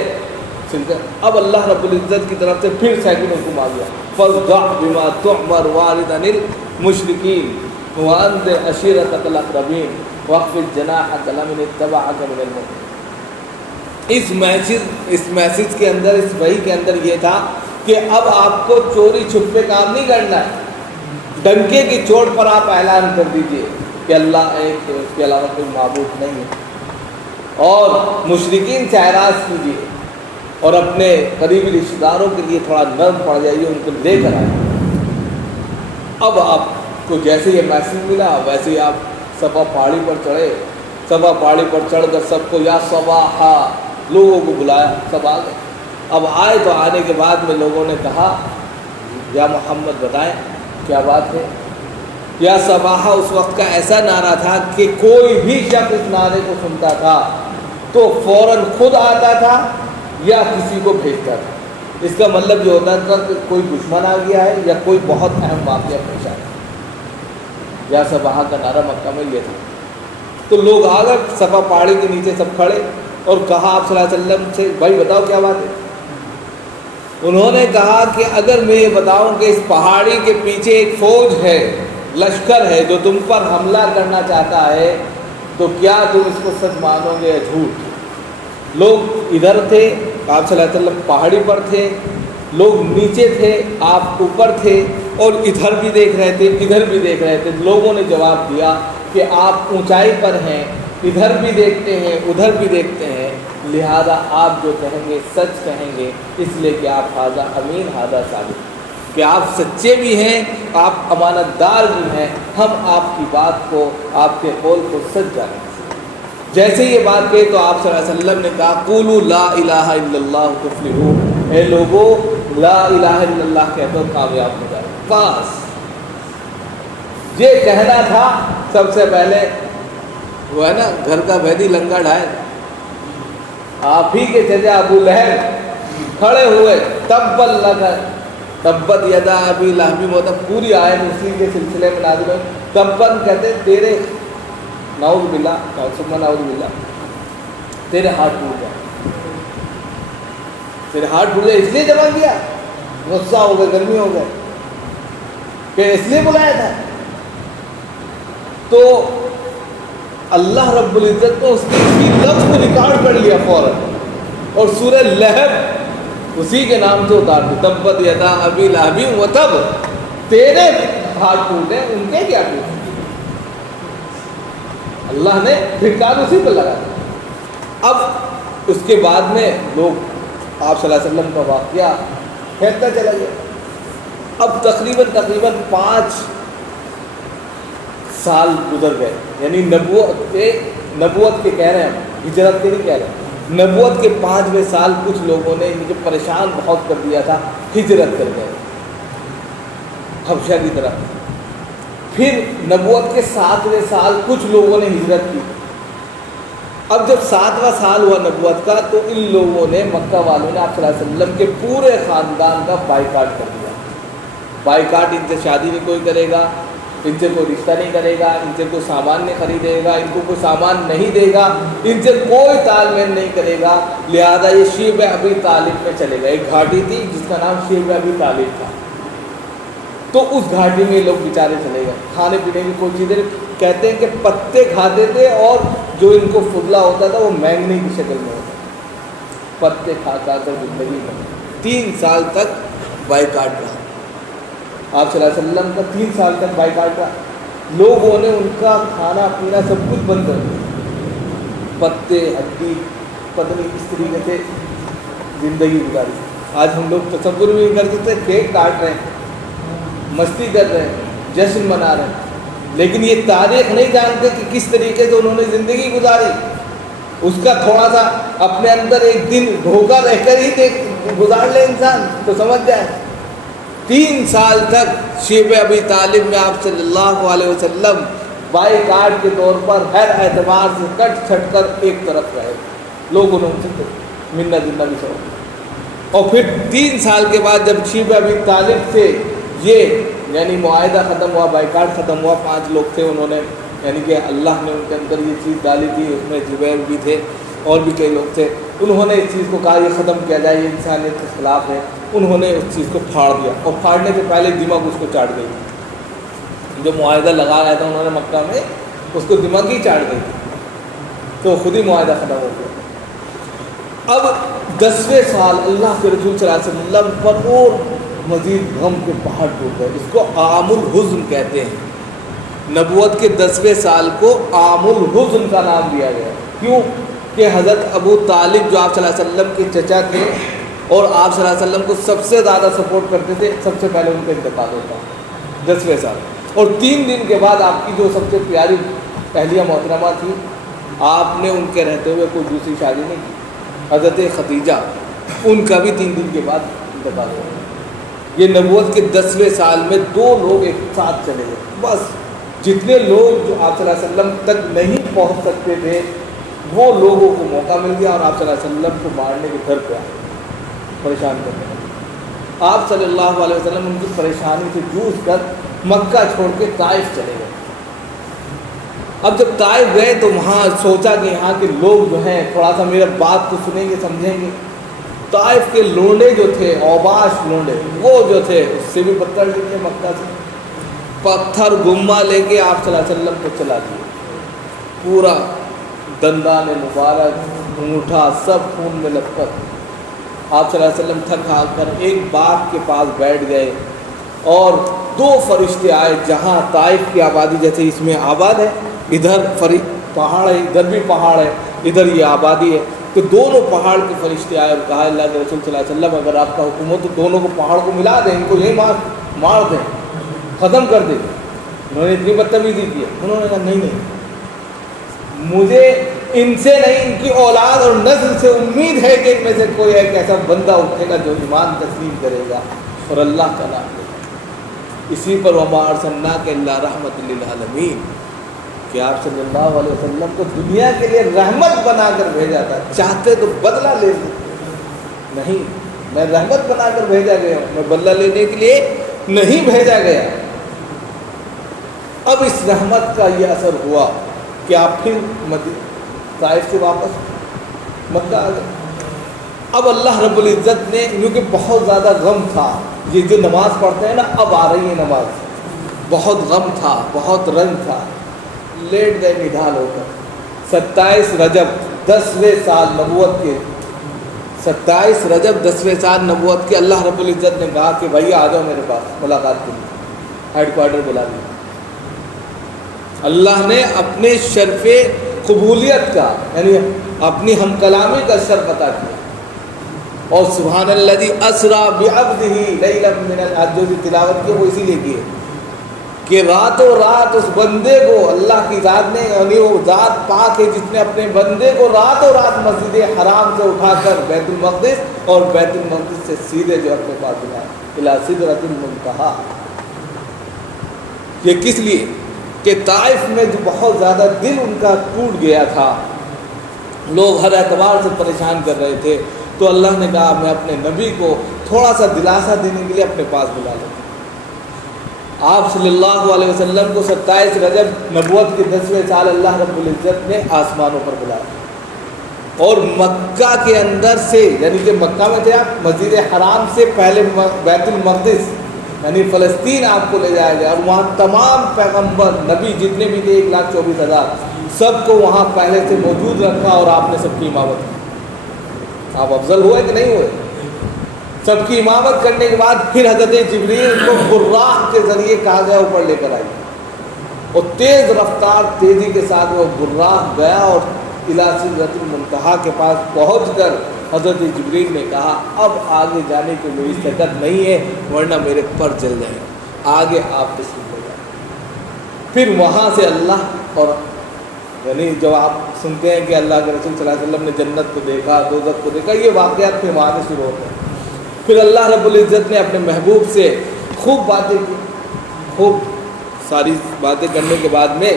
اب اللہ رب العزت کی طرف سے پھر سیکنڈ حکم آ گیا فاصدع بما تؤمر واعرض عن المشرکین وانذر عشیرتک الاقربین واخفض جناحک لمن اتبعک من المؤمنین۔ اس میسج کے اندر، اس وحی کے اندر یہ تھا کہ اب آپ کو چوری چھپے کام نہیں کرنا ہے، ڈنکے کی چوٹ پر آپ اعلان کر دیجئے کہ اللہ ایک ہے، اس کے علاوہ کوئی معبود نہیں ہے، اور مشرکین سے اعراض کیجیے اور اپنے قریبی رشتہ داروں کے لیے تھوڑا نرم پڑ جائیے، ان کو لے کر آئیے۔ اب آپ کو جیسے یہ میسیج ملا ویسے ہی آپ صفا پہاڑی پر چڑھے، صفا پہاڑی پر چڑھ کر سب کو یا صباحا لوگوں کو بلایا، سب آ گئے۔ اب آئے تو آنے کے بعد میں لوگوں نے کہا یا محمد بتائیں کیا بات ہے؟ یا صباحا اس وقت کا ایسا نعرہ تھا کہ کوئی بھی شخص اس نعرے کو سنتا تھا تو فوراً خود آتا تھا یا کسی کو بھیجتا تھا، اس کا مطلب یہ ہوتا تھا کہ کوئی دشمن آ گیا ہے یا کوئی بہت اہم واقعہ پیش آیا. یا صباح کا نعرہ مکہ میں یہ تھا. تو لوگ آ گئے صفا پہاڑی کے نیچے سب کھڑے اور کہا آپ صلی اللہ علیہ وسلم سے بھائی بتاؤ کیا بات ہے. انہوں نے کہا کہ اگر میں یہ بتاؤں کہ اس پہاڑی کے پیچھے ایک فوج ہے, لشکر ہے جو تم پر حملہ کرنا چاہتا ہے, تو کیا تم اس کو سچ مانو گے یا جھوٹ؟ لوگ ادھر تھے, آپ صلی اللہ علیہ وسلم پہاڑی پر تھے, لوگ نیچے تھے, آپ اوپر تھے, اور ادھر بھی دیکھ رہے تھے ادھر بھی دیکھ رہے تھے. لوگوں نے جواب دیا کہ آپ اونچائی پر ہیں, ادھر بھی دیکھتے ہیں ادھر بھی دیکھتے ہیں, لہذا آپ جو کہیں گے سچ کہیں گے, اس لیے کہ آپ ہذا امین ہذا ثابت, کہ آپ سچے بھی ہیں, آپ امانت دار بھی ہیں, ہم آپ کی بات کو آپ کے قول کو سچ جانیں. جیسے یہ بات کہی تو آپ صلی اللہ علیہ وسلم نے کہا قولوا لا الہ الا اللہ تفلحوا, اے لوگو لا الہ الا اللہ کہتے ہو کامیاب ہو جائے. بس یہ کہنا تھا سب سے پہلے. وہ ہے نا گھر کا بھیدی لنگا ڈھائے, آپ ہی کے چچا ابو لہب کھڑے ہوئے, تبت لک تبت یدا ابی لہب, مطلب پوری آیت اسی کے سلسلے میں نازل ہوئی. تبت کہتے تیرے نعوذ باللہ ثم نعوذ باللہ تیرے ہاتھ ٹوٹ جائے, تیرے ہاتھ ٹوٹ جائے. اس لیے جمع کیا, غصہ ہو گئے, گرمی ہو گئے, کہ اس لیے بلایا تھا. تو اللہ رب العزت نے اس کی لفظ کو ریکارڈ کر لیا فوراً, اور سورہ لہب اسی کے نام سے اتار دی. تبت یدا ابی لہب وتب, تیرے ہاتھ ٹوٹے ان کے کیا ٹوٹے. اللہ نے ریکارڈ اسی پر لگا دیا. اب اس کے بعد میں لوگ آپ صلی اللہ علیہ وسلم کا واقعہ کہتا چلا گیا. اب تقریباً 5 سال گزر گئے, یعنی نبوت کے کہہ رہے ہیں, ہم ہجرت کے نہیں کہہ رہے ہیں, نبوت کے 5ویں سال کچھ لوگوں نے مجھے پریشان بہت کر دیا تھا, ہجرت کر گئے حبشہ کی طرف. پھر نبوت کے 7ویں سال کچھ لوگوں نے ہجرت کی. اب جب 7واں سال ہوا نبوت کا, تو ان لوگوں نے, مکہ والوں نے آپ صلی اللہ علیہ وسلم کے پورے خاندان کا بائیکاٹ کر دیا. بائیکاٹ, ان سے شادی نہیں کوئی کرے گا, ان سے کوئی رشتہ نہیں کرے گا, ان سے کوئی سامان نہیں خریدے گا, ان کو کوئی سامان نہیں دے گا, ان سے کوئی تال میل نہیں کرے گا. لہذا یہ شیب ابی طالب میں چلے گئے. ایک گھاٹی تھی جس کا نام شیب ابی طالب تھا, تو اس گھاٹی میں لوگ بیچارے چلے گئے. کھانے پینے کی کوئی چیزیں, کہتے ہیں کہ پتے کھاتے تھے, اور جو ان کو فضلہ ہوتا تھا وہ مینگنی کی شکل میں ہوتا تھا. پتے کھا کر زندگی میں 3 سال تک بائیکاٹ رہا. آپ صلی اللہ علیہ وسلم کا 3 سال تک بائیکاٹ رہا. لوگوں نے ان کا کھانا پینا سب کچھ بند کر دیا, پتے ہڈی پتہ نہیں کس طریقے سے زندگی گزاری. آج ہم لوگ تصور بھی نہیں کر سکتے, کیک کاٹ رہے ہیں, مستی کر رہے ہیں, جشن منا رہے ہیں, لیکن یہ تاریخ نہیں جانتے کہ کس طریقے سے انہوں نے زندگی گزاری. اس کا تھوڑا سا اپنے اندر ایک دن دھوکہ رہ کر ہی گزار لے انسان تو سمجھ جائے. 3 سال تک شیب ابی طالب میں آپ صلی اللہ علیہ وسلم بائی کاٹ کے طور پر ہر اعتبار سے کٹ چھٹ کر ایک طرف رہے. لوگوں نے ان سے ملنا جلنا بھی سمجھ. اور پھر 3 سال کے بعد جب شیب ابی طالب سے یہ یعنی معاہدہ ختم ہوا, بائیکاٹ ختم ہوا, 5 لوگ تھے, انہوں نے یعنی کہ اللہ نے ان کے اندر یہ چیز ڈالی تھی, اس میں زبیر بھی تھے اور بھی کئی لوگ تھے, انہوں نے اس چیز کو کہا یہ ختم کیا جائے, یہ انسانیت کے خلاف ہے. انہوں نے اس چیز کو پھاڑ دیا, اور پھاڑنے سے پہلے دماغ اس کو چاٹ گئی. جو معاہدہ لگا رہا تھا انہوں نے مکہ میں, اس کو دماغ ہی چاٹ گئی, تو خود ہی معاہدہ ختم ہو گیا. اب 10ویں سال اللہ کے رسول صلی اللہ علیہ وسلم پر اور مزید غم کے پہاڑ ٹوٹ گئے. اس کو عام الحزن کہتے ہیں. نبوت کے 10ویں سال کو عام الحزن کا نام دیا گیا. کیوں کہ حضرت ابو طالب جو آپ صلی اللہ علیہ وسلم کے چچا تھے اور آپ صلی اللہ علیہ وسلم کو سب سے زیادہ سپورٹ کرتے تھے, سب سے پہلے ان کا انتقال ہوتا 10ویں سال. اور 3 دن کے بعد آپ کی جو سب سے پیاری اہلیہ محترمہ تھی, آپ نے ان کے رہتے ہوئے کوئی دوسری شادی نہیں کی, حضرت خدیجہ, ان کا بھی 3 دن کے بعد انتقال ہوا. یہ نبوت کے 10ویں سال میں 2 لوگ ایک ساتھ چلے گئے. بس جتنے لوگ جو آپ صلی اللہ علیہ وسلم تک نہیں پہنچ سکتے تھے وہ لوگوں کو موقع مل گیا, اور آپ صلی اللہ علیہ وسلم کو مارنے کے گھر پہ آئے, پریشان کرنے. آپ صلی اللہ علیہ وسلم ان کی پریشانی سے جوجھ کر مکہ چھوڑ کے طائف چلے گئے۔ اب جب طائف گئے تو وہاں سوچا کہ یہاں کے لوگ جو ہیں تھوڑا سا میرا بات تو سنیں گے، سمجھیں گے۔ طائف کے لونڈے جو تھے، اوباش لونڈے، وہ جو تھے اس سے بھی بدتر نکلے مکہ سے۔ پتھر گما لے کے آپ صلی اللہ علیہ وسلم کو چلا دیا، پورا دندان مبارک، انگوٹھا سب خون میں لت پت۔ آپ صلی اللہ علیہ وسلم تھک ہار کر ایک باغ کے پاس بیٹھ گئے اور دو فرشتے آئے، جہاں طائف کی آبادی جیسے اس میں آباد ہے، ادھر پہاڑ ہے، ادھر بھی پہاڑ ہے، ادھر یہ آبادی ہے، تو دونوں پہاڑ کے فرشتے آئے اور کہا اللہ کے رسول صلی اللہ علیہ وسلم اگر آپ کا حکم ہو تو دونوں کو پہاڑ کو ملا دیں، ان کو یہی مار دیں، ختم کر دیں۔ انہوں نے اتنی بدتمیزی کی ہے۔ انہوں نے کہا نہیں، مجھے ان سے نہیں، ان کی اولاد اور نسل سے امید ہے کہ ان میں سے کوئی ایک ایسا بندہ اٹھے گا جو ایمان تسلیم کرے گا اور اللہ کا نام لے گا۔ اسی پر وما ارسلناک الا رحمۃ للعالمین، کہ آپ صلی اللہ علیہ وسلم کو دنیا کے لیے رحمت بنا کر بھیجا تھا۔ چاہتے تو بدلہ لے سکتے، نہیں، میں رحمت بنا کر بھیجا گیا ہوں، میں بدلہ لینے کے لیے نہیں بھیجا گیا۔ اب اس رحمت کا یہ اثر ہوا کہ آپ پھر طائف سے واپس مکہ آ گئے۔ اب اللہ رب العزت نے، کیونکہ بہت زیادہ غم تھا، یہ جو نماز پڑھتے ہیں نا، اب آ رہی ہے نماز، بہت غم تھا، بہت رنج تھا، لیٹ گئے نڈھال ہو کر۔ 27 رجب 10ویں سال نبوت کے، 27 رجب 10ویں سال نبوت کے، اللہ رب العزت نے کہا کہ بھائی آ جاؤ میرے پاس ملاقات کے لیے، ہیڈ کوارٹر بلا لیا۔ اللہ نے اپنے شرف قبولیت کا، یعنی اپنی ہم کلامی کا شرف عطا کیا۔ اور سبحان الذی اسری بعبدہ لیلا من الحج جو تلاوت کی وہ اسی لیے کی ہے کہ راتوں رات اس بندے کو اللہ کی ذات نے، یعنی وہ ذات پاک ہے جس نے اپنے بندے کو راتوں رات مسجد حرام سے اٹھا کر بیت المقدس اور بیت المقدس سے سیدھے جو اپنے پاس بلایا الی سدرۃ المنتہی۔ یہ کس لیے کہ طائف میں جو بہت زیادہ دل ان کا ٹوٹ گیا تھا، لوگ ہر اعتبار سے پریشان کر رہے تھے، تو اللہ نے کہا میں اپنے نبی کو تھوڑا سا دلاسا دینے کے لیے اپنے پاس بلا لیتا ہوں۔ آپ صلی اللہ علیہ وسلم کو 27 رجب نبوت کے 10ویں سال اللہ رب العزت نے آسمانوں پر بلایا، اور مکہ کے اندر سے، یعنی کہ مکہ میں تھے آپ، مسجد حرام سے پہلے بیت المقدس یعنی فلسطین آپ کو لے جایا گیا، اور وہاں تمام پیغمبر نبی جتنے بھی تھے 1,24,000 سب کو وہاں پہلے سے موجود رکھا، اور آپ نے سب کی امامت کی۔ آپ افضل ہوئے کہ نہیں ہوئے؟ سب کی امامت کرنے کے بعد پھر حضرت جبریل کو براق کے ذریعے کہا گیا اوپر لے کر آئی، اور تیز رفتار تیزی کے ساتھ وہ براق گیا اور الی سدرۃ المنتہی کے پاس پہنچ کر حضرت جبریل نے کہا اب آگے جانے کی میری طاقت نہیں ہے ورنہ میرے پر جل جائے، آگے آپ تشریف لے جائیں۔ پھر وہاں سے اللہ، اور یعنی جب آپ سنتے ہیں کہ اللہ کے رسول صلی اللہ علیہ وسلم نے جنت کو دیکھا، دوزخ کو دیکھا، یہ واقعات پھر وہاں سے شروع ہوتے ہیں۔ پھر اللہ رب العزت نے اپنے محبوب سے خوب باتیں کی، خوب ساری باتیں کرنے کے بعد میں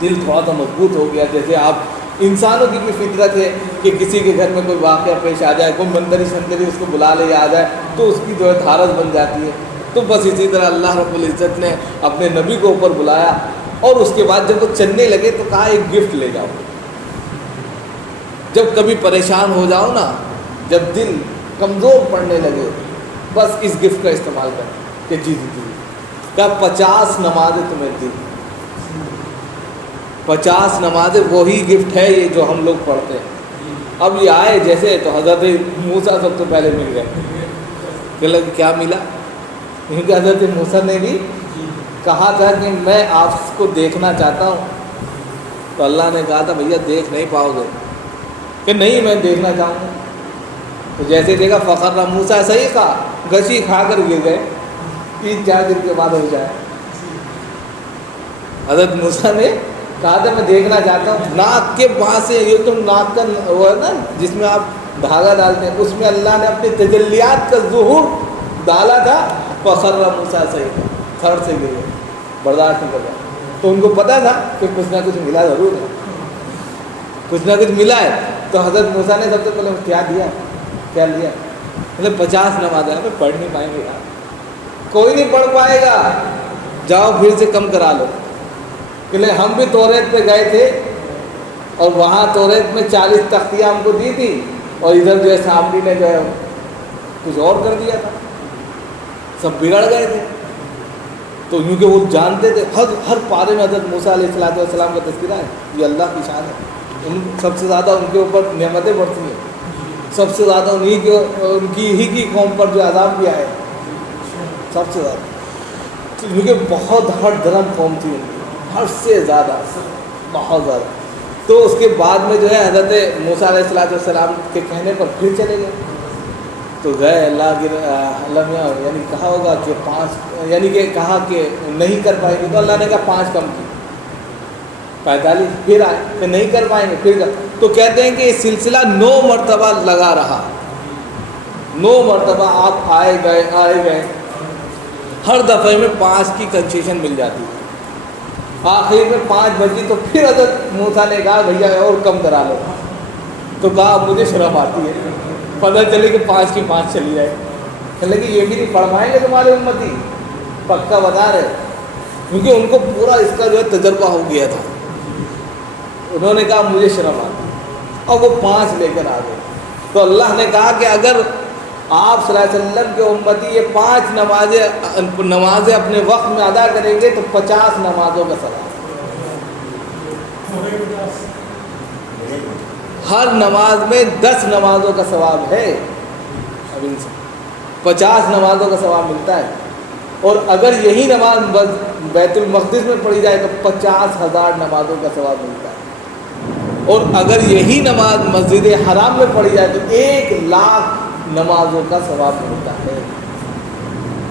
دل تھوڑا سا مضبوط ہو گیا۔ جیسے آپ انسانوں کی بھی فطرت ہے کہ کسی کے گھر میں کوئی واقعہ پیش آ جائے، کوئی مندری شندری اس کو بلا لے یا آ جائے تو اس کی جو ہے دھارس بن جاتی ہے۔ تو بس اسی طرح اللہ رب العزت نے اپنے نبی کو اوپر بلایا، اور اس کے بعد جب وہ چلنے لگے تو کہا ایک گفٹ لے جاؤ، جب کبھی پریشان ہو جاؤ نا، جب دل کمزور پڑنے لگے، بس اس گفٹ کا استعمال کر کہ جی کیا 50 نمازیں تمہیں دی، 50 نمازیں وہی گفٹ ہے یہ جو ہم لوگ پڑھتے ہیں۔ اب یہ آئے جیسے تو حضرت موسیٰ سب سے پہلے مل گئے، کہ لگے کیا ملا، کیونکہ حضرت موسیٰ نے بھی کہا تھا کہ میں آپ کو دیکھنا چاہتا ہوں، تو اللہ نے کہا تھا بھیا دیکھ نہیں پاؤ گے، کہ نہیں میں دیکھنا چاہوں گا۔ تو جیسے دیکھا فخر موسیٰ، صحیح کہا، گھسی کھا کر گر گئے، 3-4 دن کے بعد ہو جائے۔ حضرت موسیٰ نے کہا تھا میں دیکھنا چاہتا ہوں، ناک کے وہاں سے، یہ تم ناک کا وہ ہے نا جس میں آپ دھاگا ڈالتے ہیں، اس میں اللہ نے اپنی تجلیات کا ظہور ڈالا تھا، فخر موسیٰ صحیح تھرڈ سے گر گئے، برداشت نہیں کر رہا۔ تو ان کو پتہ تھا کہ کچھ نہ کچھ ملا ضرور ہے، کچھ نہ کچھ ملا ہے۔ تو حضرت موسیٰ نے سب سے پہلے کیا دیا، کیا لیا، مطلب 50 نمازیں ہمیں پڑھ نہیں پائیں گے یار، کوئی نہیں پڑھ پائے گا، جاؤ پھر سے کم کرا لو۔ کہ لے ہم بھی توریت پہ گئے تھے اور وہاں توریت میں 40 تختیاں ہم کو دی تھی، اور ادھر جو ہے سامنے نے جو ہے کچھ اور کر دیا تھا، سب بگڑ گئے تھے۔ تو کیونکہ وہ جانتے تھے، ہر پارے میں حضرت موسیٰ علیہ السلام کا تذکرہ ہے، یہ اللہ کی شان ہے، سب سے زیادہ ان کے اوپر نعمتیں بڑھتی ہیں، سب سے زیادہ ان کی قوم پر جو عذاب بھی آئے سب سے زیادہ، کیونکہ بہت ہٹ درم قوم تھی ان کی، ہر سے زیادہ، بہت زیادہ۔ تو اس کے بعد میں جو ہے حضرت موسیٰ علیہ السلام کے کہنے پر پھر چلے گئے، تو گئے اللہ نے یعنی کہا ہوگا کہ 5، یعنی کہ کہا کہ نہیں کر پائیں گے، تو اللہ نے کہا 5 کم کی، 45، پھر آئے کہ نہیں کر پائیں گے، پھر تو کہتے ہیں کہ یہ سلسلہ 9 مرتبہ لگا رہا، 9 مرتبہ آپ آئے گئے، ہر دفعے میں 5 کی کنسیشن مل جاتی، آخر میں 5 بجی، تو پھر حضرت موسیٰ نے کہا بھیا اور کم کرا لو، تو کہا اب مجھے شرم آتی ہے، پتہ چلے کہ 5 کی 5 چلی جائے، کہ یہ بھی نہیں پڑھ پائیں گے تمہارے امتی، پکا بتا رہے، کیونکہ ان کو پورا اس کا جو ہے تجربہ ہو گیا تھا۔ انہوں نے کہا مجھے شرم آتی، اور وہ 5 لے کر آ گئے۔ تو اللہ نے کہا کہ اگر آپ صلی اللہ علیہ وسلم کے امتی یہ 5 نمازیں اپنے وقت میں ادا کریں گے تو 50 نمازوں کا ثواب، ہر نماز میں 10 نمازوں کا ثواب ہے، اب ان سے 50 نمازوں کا ثواب ملتا ہے، اور اگر یہی نماز بیت المقدس میں پڑھی جائے تو 50,000 نمازوں کا ثواب ملتا ہے، اور اگر یہی نماز مسجد حرام میں پڑھی جائے تو 1,00,000 نمازوں کا ثواب ملتا ہے،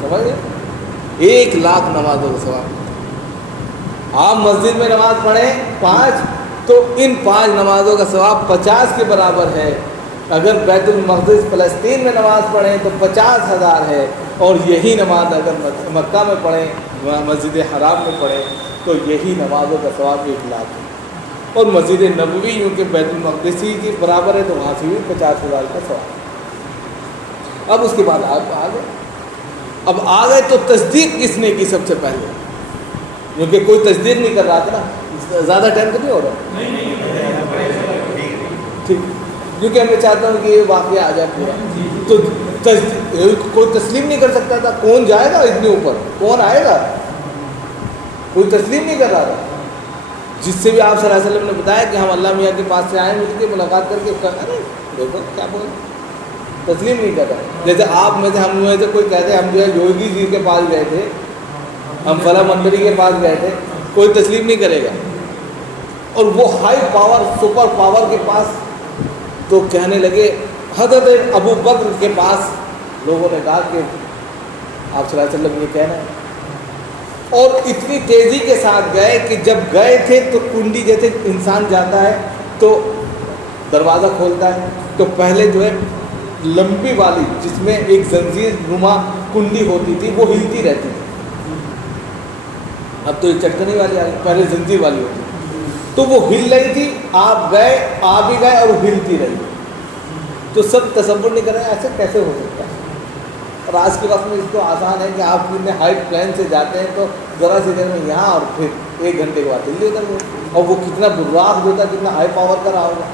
سمجھ گئے؟ 1,00,000 نمازوں کا ثواب ملتا ہے۔ آپ مسجد میں نماز پڑھیں 5 تو ان 5 نمازوں کا ثواب 50 کے برابر ہے، اگر بیت المقدس فلسطین میں نماز پڑھیں تو 50,000 ہے، اور یہی نماز اگر مکہ میں پڑھیں، مسجد حرام میں پڑھیں تو یہی نمازوں کا ثواب 1,00,000 ہے، اور مسجد نبوی کیونکہ بیت المقدس ہی کے برابر ہے تو وہاں سے بھی 50,000 کا ثواب۔ اب اس کے بعد اب آ گئے تو تصدیق کس نے کی سب سے پہلے، کیونکہ کوئی تصدیق نہیں کر رہا تھا نا، زیادہ ٹائم تو نہیں ہو رہا، ٹھیک، کیونکہ میں چاہتا ہوں کہ یہ واقعہ آ جائے پورا، تو کوئی تسلیم نہیں کر سکتا تھا، کون جائے گا اتنے اوپر، کون آئے گا، کوئی تسلیم نہیں کر رہا تھا، جس سے بھی آپ صلی اللہ علیہ وسلم نے بتایا کہ ہم اللہ میاں کے پاس سے آئے، مل کے ملاقات کر کے دیکھو کیا بول، تسلیم نہیں کر رہا۔ جیسے آپ میں سے ہم میں سے کوئی کہتے ہیں ہم جو ہے یوگی جی کے پاس گئے تھے، ہم فلاں منتری کے پاس گئے تھے، کوئی تسلیم نہیں کرے گا، اور وہ ہائی پاور سپر پاور کے پاس، تو کہنے لگے حضرت ابو بکر کے پاس لوگوں نے کہا کہ آپ صلی اللہ علیہ وسلم یہ کہنا ہے، اور اتنی تیزی کے ساتھ گئے کہ جب گئے تھے تو کنڈی جیسے انسان جاتا ہے تو دروازہ کھولتا ہے، تو پہلے جو ہے لمبی والی جس میں ایک زنجیر نما کنڈی ہوتی تھی وہ ہلتی رہتی تھی، اب تو یہ چٹکنی والی آ گئی، پہلے زنجیر والی ہوتی تھی، تو وہ ہل رہی تھی، آپ گئے، آ بھی گئے اور ہلتی رہی، تو سب تصور نہیں کر رہے ایسے کیسے ہو سکتا ہے، اور آج کے وقت میں اس کو آسان ہے کہ آپ اتنے ہائی پلین سے جاتے ہیں تو ذرا سی دیر میں یہاں اور پھر 1 گھنٹے کے بعد دلی ادھر، اور وہ کتنا براق ہوتا ہے، کتنا ہائی پاور کا رہا ہوگا،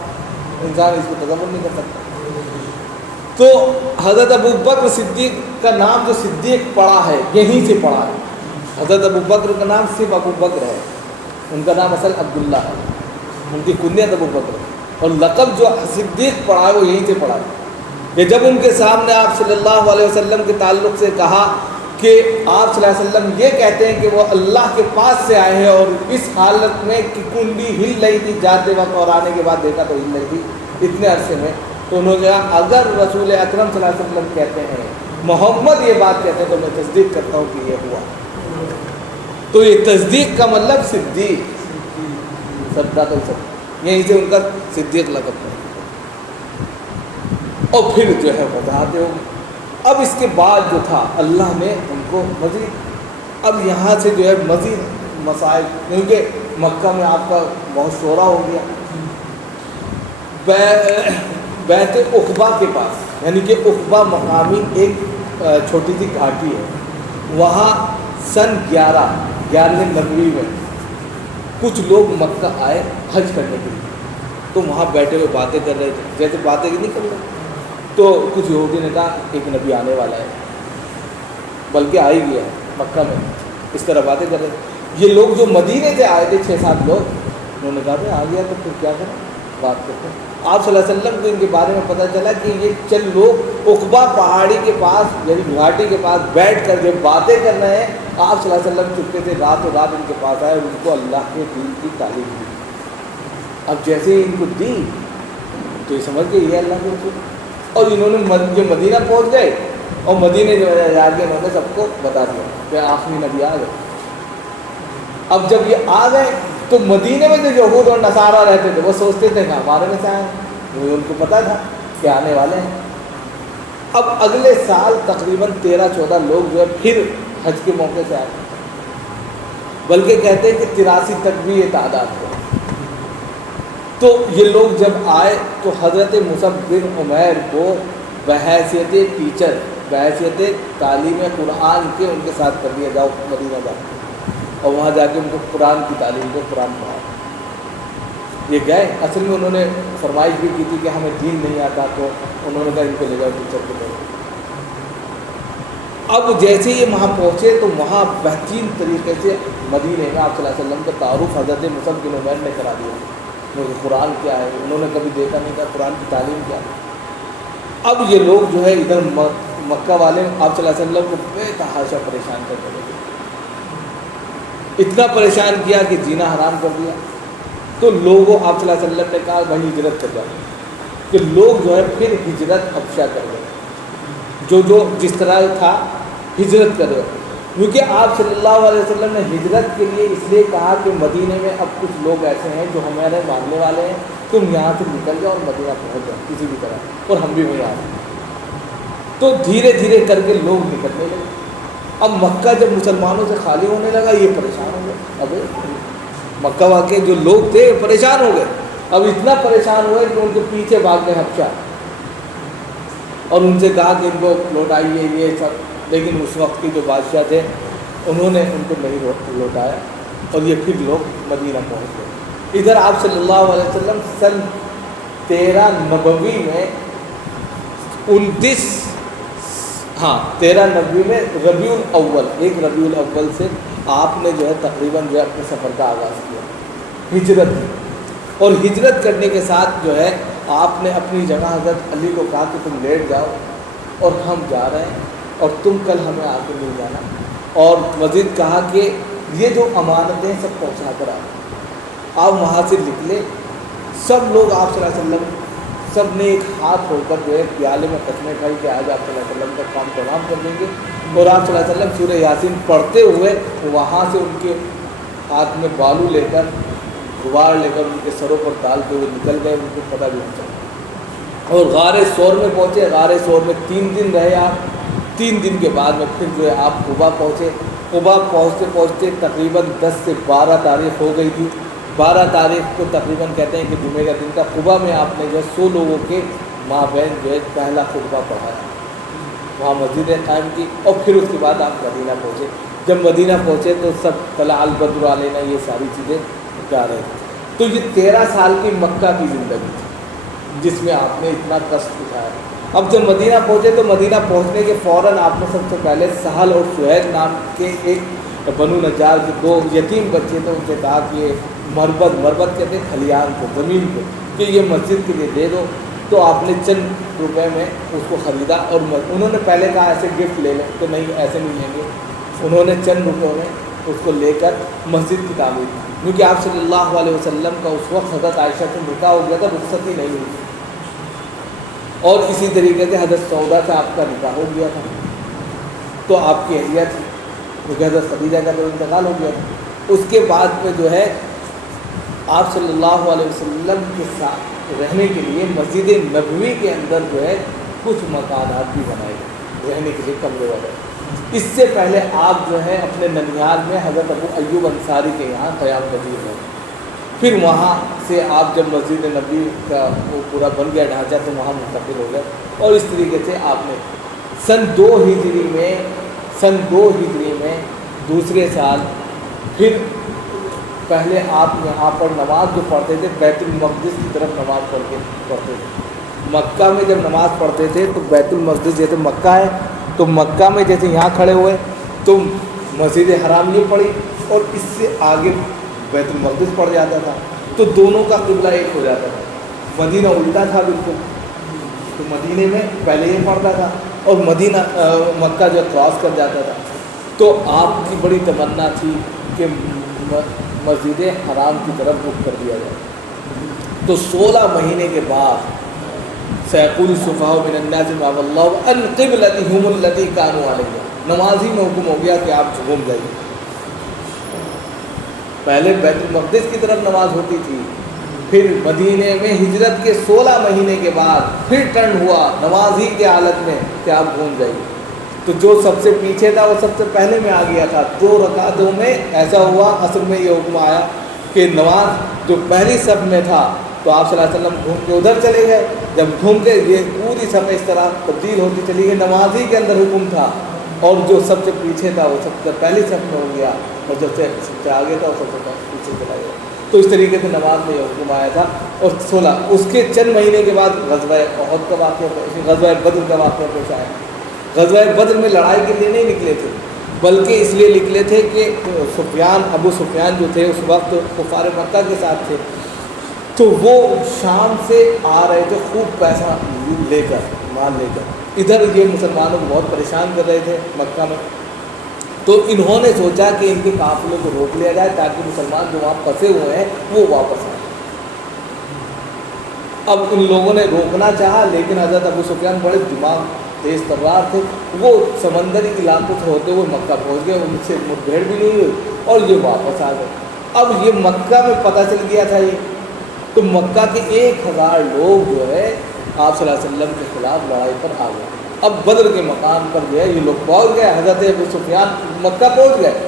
انسان اس کو تصور نہیں کر سکتا۔ تو حضرت ابو بکر صدیق کا نام جو صدیق پڑا ہے یہیں سے پڑا ہے، حضرت ابو بکر کا نام صرف ابو بکر ہے، ان کا نام اصل عبداللہ ہے، ان کی کنیت ابو بکر ہے، اور لقب جو صدیق پڑا ہے وہ یہیں سے پڑا ہے، کہ جب ان کے سامنے آپ صلی اللہ علیہ وسلم کے تعلق سے کہا کہ آپ صلی اللہ علیہ وسلم یہ کہتے ہیں کہ وہ اللہ کے پاس سے آئے ہیں، اور اس حالت میں کہ کنڈی ہل رہی تھی جاتے وقت اور آنے کے بعد دیکھا تو ہل رہی تھی اتنے عرصے میں، تو انہوں نے کہا اگر رسول اکرم صلی اللہ علیہ وسلم کہتے ہیں، محمد یہ بات کہتے ہیں تو میں تصدیق کرتا ہوں کہ یہ ہوا، تو یہ تصدیق کا مطلب صدیق، صدق الصدیق، یہیں سے ان کا صدیق لقب ہے، اور پھر جو ہے بتاتے ہو۔ اب اس کے بعد جو تھا اللہ نے ان کو مزید، اب یہاں سے جو ہے مزید مسائل، کیونکہ مکہ میں آپ کا بہت شورا ہو گیا، بیت عقبہ کے پاس یعنی کہ عقبہ مقامی ایک چھوٹی سی گھاٹی ہے، وہاں سن 11 نبوی میں کچھ لوگ مکہ آئے حج کرنے کے لیے، تو وہاں بیٹھے ہوئے باتیں کر رہے تھے، جیسے باتیں نہیں کر رہے، تو کچھ یہودی نے کہا ایک نبی آنے والا ہے، بلکہ آ ہی گیا ہے مکہ میں، اس طرح باتیں کر رہے تھے۔ یہ لوگ جو مدینے سے آئے تھے 6-7 لوگ، انہوں نے کہا کہ آ گیا تو پھر کیا کریں، بات کرتے ہیں۔ آپ صلی اللہ علیہ وسلم کو ان کے بارے میں پتہ چلا کہ یہ چند لوگ عقبہ پہاڑی کے پاس یعنی گھاٹی کے پاس بیٹھ کر جو باتیں کر رہے ہیں، آپ صلی اللہ علیہ وسلم چپکے سے راتوں رات ان کے پاس آئے اور ان کو اللہ کے دین کی تعلیم دی۔ اب جیسے ہی ان کو دی تو یہ سمجھ گئے یہ اللہ کے رسول، اور انہوں نے جو مدینہ پہنچ گئے اور مدینے جو ہے جا کے انہوں نے سب کو بتا دیا کہ آخری نبی آ گئے۔ اب جب یہ آ گئے تو مدینے میں جو یہود اور نصارہ رہتے تھے وہ سوچتے تھے کہ ہمارے میں سے آئے، وہ ان کو پتہ تھا کہ آنے والے ہیں۔ اب اگلے سال تقریباً 13-14 لوگ جو ہے پھر حج کے موقع سے آئے، بلکہ کہتے ہیں کہ 83 تک بھی یہ تعداد ہے۔ تو یہ لوگ جب آئے تو حضرت مصعب بن عمیر کو بحیثیت ٹیچر، بحیثیت تعلیم قرآن کے ان کے ساتھ کر دیا، جاؤ مدینہ جاؤ اور وہاں جا کے ان کو قرآن کی تعلیم کو قرآن پڑھاؤ۔ یہ گئے، اصل میں انہوں نے فرمائش بھی کی تھی کہ ہمیں دین نہیں آتا، تو انہوں نے کہا ان کو لے جاؤ ٹیچر کو لے جاؤ۔ اب جیسے یہ وہاں پہنچے تو وہاں بہترین طریقے سے مدینے میں آپ صلی اللہ علیہ وسلم کا تعارف حضرت مصعب بن عمیر نے کرا دیا کہ قرآن کیا ہے، انہوں نے کبھی دیکھا نہیں تھا قرآن کی تعلیم کیا ہے۔ اب یہ لوگ جو ہے ادھر مکہ والے آپ صلی اللہ علیہ وسلم کو بے تحاشا پریشان کرتے رہے، اتنا پریشان کیا کہ جینا حرام کر دیا۔ تو لوگوں آپ صلی اللہ علیہ وسلم نے کہا بھائی ہجرت کر جاؤ، کہ لوگ جو ہے پھر ہجرت افشا کر گئے، جو جس طرح تھا ہجرت کر گئے، کیونکہ آپ صلی اللہ علیہ وسلم نے ہجرت کے لیے اس لیے کہا کہ مدینے میں اب کچھ لوگ ایسے ہیں جو ہمارے ماننے والے ہیں، تم یہاں سے نکل جاؤ اور مدینہ پہنچ جاؤ کسی بھی طرح، اور ہم بھی وہیں آ رہے ہیں۔ تو دھیرے دھیرے کر کے لوگ نکلنے لگے۔ اب مکہ جب مسلمانوں سے خالی ہونے لگا یہ پریشان ہو گئے، اب مکہ واقع جو لوگ تھے پریشان ہو گئے، اب اتنا پریشان ہوئے کہ ان کے پیچھے بھاگ گئے حبشہ، اور ان سے کہا کہ ان کو لوٹائیے یہ سب، لیکن اس وقت کے جو بادشاہ تھے انہوں نے ان کو نہیں لوٹایا، اور یہ پھر لوگ مدینہ پہنچ گئے۔ ادھر آپ صلی اللہ علیہ وسلم سن 13 نبوی میں 13 نبوی میں ربیع الاول، ایک ربیع الاول سے آپ نے جو ہے تقریباً جو ہے اپنے سفر کا آغاز کیا، ہجرت کی، اور ہجرت کرنے کے ساتھ جو ہے آپ نے اپنی جگہ حضرت علی کو کہا کہ تم لیٹ جاؤ اور ہم جا رہے ہیں اور تم کل ہمیں آ کے مل جانا، اور مزید کہا کہ یہ جو امانتیں سب پہنچا کر آپ وہاں سے نکلے۔ سب لوگ آپ صلی اللہ علیہ وسلم سب نے ایک ہاتھ ہو کر جو ہے پیالے میں قسمیں کھائی کہ آج آپ صلی اللہ علیہ وسلم کا کام تمام کر دیں گے، اور آپ صلی اللہ علیہ وسلم سورہ یاسین پڑھتے ہوئے وہاں سے ان کے ہاتھ میں بالو لے کر غبار لے کر ان کے سروں پر ڈالتے ہوئے نکل گئے، ان کو پتہ بھی نہیں چلا، اور غار ثور میں پہنچے۔ غار ثور میں 3 دن رہے آپ، 3 دن کے بعد میں پھر جو ہے آپ قبا پہنچے۔ قبا پہنچتے پہنچتے تقریباً 10 سے 12 تاریخ ہو گئی تھی۔ 12 تاریخ کو تقریباً کہتے ہیں کہ جمعے کا دن تھا۔ قبا میں آپ نے جو ہے 100 لوگوں کے مابین جو ہے پہلا خطبہ پڑھایا، وہاں مسجدیں قائم کی، اور پھر اس کے بعد آپ مدینہ پہنچے۔ جب مدینہ پہنچے تو سب طلع البدر علینا یہ ساری چیزیں کیا رہے تھے۔ تو یہ 13 سال کی مکہ کی زندگی تھی جس میں آپ نے اتنا کشٹ اٹھایا۔ اب جب مدینہ پہنچے تو مدینہ پہنچنے کے فوراً آپ نے سب سے پہلے سہل اور سہیل نام کے ایک بنو نجار کے 2 یتیم بچے تھے، ان سے کہا کہ یہ مربت کہتے ہیں کھلیان کو، زمین کو، کہ یہ مسجد کے لیے دے دو۔ تو آپ نے چند روپے میں اس کو خریدا، اور انہوں نے پہلے کہا ایسے گفٹ لے لیں، تو نہیں ایسے نہیں لیں گے۔ انہوں نے چند روپوں میں اس کو لے کر مسجد کی تعمیر کی، کیونکہ آپ صلی اللہ علیہ وسلم کا اس وقت حضرت عائشہ سے نکاح ہو گیا تھا، رخصت ہی نہیں ہوئی، اور اسی طریقے سے حضرت سودا سے آپ کا نکاح ہو گیا تھا، تو آپ کی اہلیہ تھی، کیونکہ حضرت خدیجہ کا تو انتقال ہو گیا تھا۔ اس کے بعد میں جو ہے آپ صلی اللہ علیہ وسلم کے ساتھ رہنے کے لیے مسجد نبوی کے اندر جو ہے کچھ مکانات بھی بنائے گئے رہنے کے لیے، کمرے والے۔ اس سے پہلے آپ جو ہے اپنے ننیال میں حضرت ابو ایوب انصاری کے یہاں قیام پذیر ہیں۔ پھر وہاں سے آپ جب مسجد نبی کا وہ پورا بن گیا ڈھانچہ تو وہاں منتقل ہو گئے، اور اس طریقے سے آپ نے سن 2 ہجری میں دوسرے سال پھر پہلے آپ یہاں پر نماز جو پڑھتے تھے بیت المقدس کی طرف نماز پڑھتے تھے۔ مکہ میں جب نماز پڑھتے تھے تو بیت المقدس جیسے مکہ ہے تو مکہ میں جیسے یہاں کھڑے ہوئے تو مسجد حرام یہ پڑی اور اس سے آگے بیت المقدس پڑ جاتا تھا، تو دونوں کا قبلہ ایک ہو جاتا تھا۔ مدینہ الٹا تھا بالکل، تو مدینے میں پہلے یہ پڑتا تھا اور مکہ جو کراس کر جاتا تھا، تو آپ کی بڑی تمنا تھی کہ مسجد حرام کی طرف رخ کر دیا جائے۔ تو 16 مہینے کے بعد سیقول السفہاء من الناس ما ولاهم عن قبلتهم التي كانوا عليها، نمازی میں حکم ہو گیا کہ آپ گھوم جائیے۔ پہلے بیت المقدس کی طرف نماز ہوتی تھی، پھر مدینے میں ہجرت کے 16 مہینے کے بعد پھر ٹرن ہوا نمازی کے حالت میں کہ آپ گھوم جائیے۔ تو جو سب سے پیچھے تھا وہ سب سے پہلے میں آ گیا تھا۔ 2 رکعتوں میں ایسا ہوا، عصر میں یہ حکم آیا کہ نماز جو پہلی صف میں تھا تو آپ صلی اللہ علیہ وسلم گھوم کے ادھر چلے گئے، جب گھوم کے یہ پوری صف اس طرح تبدیل ہوتی چلی گئی، نمازی کے اندر حکم تھا، اور جو سب سے پیچھے تھا وہ سب سے پہلی صف میں ہو گیا، اور جب سے سب سے آگے تھا وہ سب سے پیچھے چلا گیا۔ تو اس طریقے سے نماز میں یہ حکم آیا تھا۔ اور 16 اس کے چند مہینے کے بعد غزوہ احد کا واقعہ، غزوہ بدر کا واقعہ پیش آیا۔ غزوہ بدر میں لڑائی کے لیے نہیں نکلے تھے، بلکہ اس لیے نکلے تھے کہ ابو سفیان جو تھے اس وقت کفار مکہ کے ساتھ تھے، تو وہ شام سے آ رہے تھے خوب پیسہ لے کر، مال لے کر، ادھر یہ مسلمانوں کو بہت پریشان کر رہے تھے مکہ میں۔ تو انہوں نے سوچا کہ ان کے قافلے کو روک لیا جائے تاکہ مسلمان جو وہاں پھنسے ہوئے ہیں وہ واپس آئیں۔ اب ان لوگوں نے روکنا چاہا، لیکن حضرت ابو سفیان بڑے دماغ تیز تلوار تھے، وہ سمندری علاقوں سے ہوتے ہوئے مکہ پہنچ گئے، ان سے مٹبھیڑ بھی نہیں ہوئی اور یہ واپس آ گئے۔ اب یہ مکہ میں پتہ چل گیا تھا یہ، تو مکہ کے 1000 لوگ جو ہے آپ صلی اللہ علیہ وسلم کے خلاف لڑائی پر آ گئے۔ اب بدر کے مقام پر جو ہے یہ لوگ پہنچ گئے، حضرت ابو سفیان مکہ پہنچ گئے،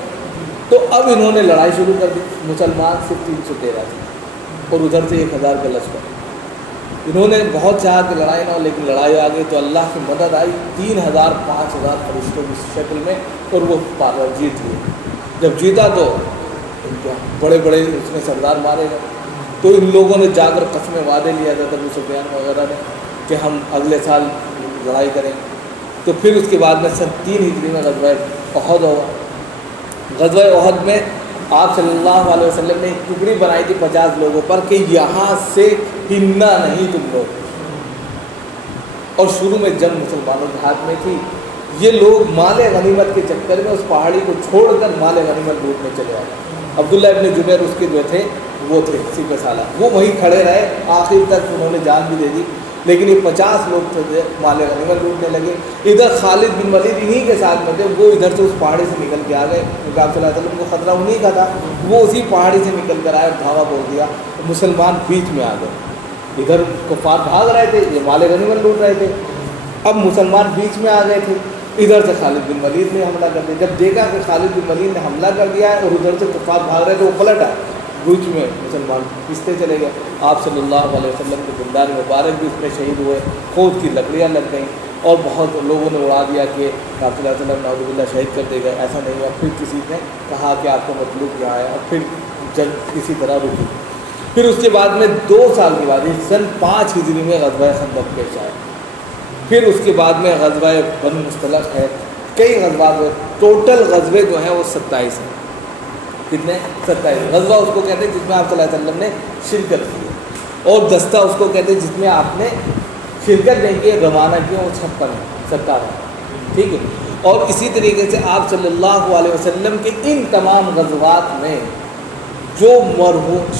تو اب انہوں نے لڑائی شروع کر دی۔ مسلمان صرف 313 تھے اور ادھر سے 1000 کا لشکر۔ انہوں نے بہت چاہا کہ لڑائی نہ ہو، لیکن لڑائی آ گئی تو اللہ کی مدد آئی 3000 5000 فرشتوں کی شکل میں، اور وہ جیت لیے۔ جب جیتا تو بڑے بڑے اس میں سردار مارے گئے، تو ان لوگوں نے جا کر قسمیں وعدے لیا حضرت ابو سفیان وغیرہ نے کہ ہم اگلے سال لڑائی کریں۔ تو پھر اس کے بعد میں سن 3 ہجری میں غزوہ احد ہوا۔ غزوہ احد میں آپ صلی اللہ علیہ وسلم نے ایک ٹکڑی بنائی تھی 50 لوگوں پر کہ یہاں سے ہلنا نہیں تم لوگ، اور شروع میں جنگ مسلمانوں کے ہاتھ میں تھی۔ یہ لوگ مال غنیمت کے چکر میں اس پہاڑی کو چھوڑ کر مال غنیمت لوٹنے چلے آئے۔ عبداللہ ابن جبیر اس کے جو تھے وہ تھے سپہ سالار، وہ وہیں کھڑے رہے آخر تک، انہوں نے جان بھی دے دی، لیکن یہ 50 لوگ تھے مال غنیمت لوٹنے لگے۔ ادھر خالد بن ولید انہی کے ساتھ میں تھے، وہ ادھر سے اس پہاڑی سے نکل کے آ گئے، کیونکہ آپ صلی اللہ علیہ وسلم کو خطرہ انہی کا تھا، وہ اسی پہاڑی سے نکل کر آئے اور دھاوا بول دیا، مسلمان بیچ میں آ گئے۔ ادھر کفار بھاگ رہے تھے، یہ مال غنیمت لوٹ رہے تھے، اب مسلمان بیچ میں آ گئے تھے۔ ادھر سے خالد بن ولید نے حملہ کر دیا، جب دیکھا کہ خالد بن ولید نے حملہ کر دیا ہے اور ادھر سے کفار بھاگ رہے تھے، وہ پلٹ آئے، بیچ میں مسلمان پستے چلے گئے۔ آپ صلی اللہ علیہ وسلم کے دندان مبارک بھی اس میں شہید ہوئے، خود کی لکڑیاں لگ گئیں، اور بہت لوگوں نے اڑا دیا کہ آپ صلی اللہ علیہ وسلم نعوذ باللہ شہید کر دے گئے۔ ایسا نہیں ہوا، پھر کسی نے کہا کہ آپ کا مطلوب کیا ہے، اور پھر جنگ کسی طرح رکی۔ پھر اس کے بعد میں 2 سال کے بعد سن 5 ہجری میں غزوہ خندق پیش آیا۔ پھر اس کے بعد میں غزوہ بنو مصطلق ہے، کئی غزوات ہوئے، ٹوٹل غزوے جو ہیں وہ 27 ہیں۔ کتنے؟ 27 غزوہ اس کو کہتے ہیں جس میں آپ صلی اللہ علیہ وسلم نے شرکت کی، اور دستہ اس کو کہتے ہیں جس میں آپ نے شرکت نہیں کی، روانہ کی، وہ 57 ٹھیک ہے۔ اور اسی طریقے سے آپ صلی اللہ علیہ وسلم کے ان تمام غزوات میں جو مرحوم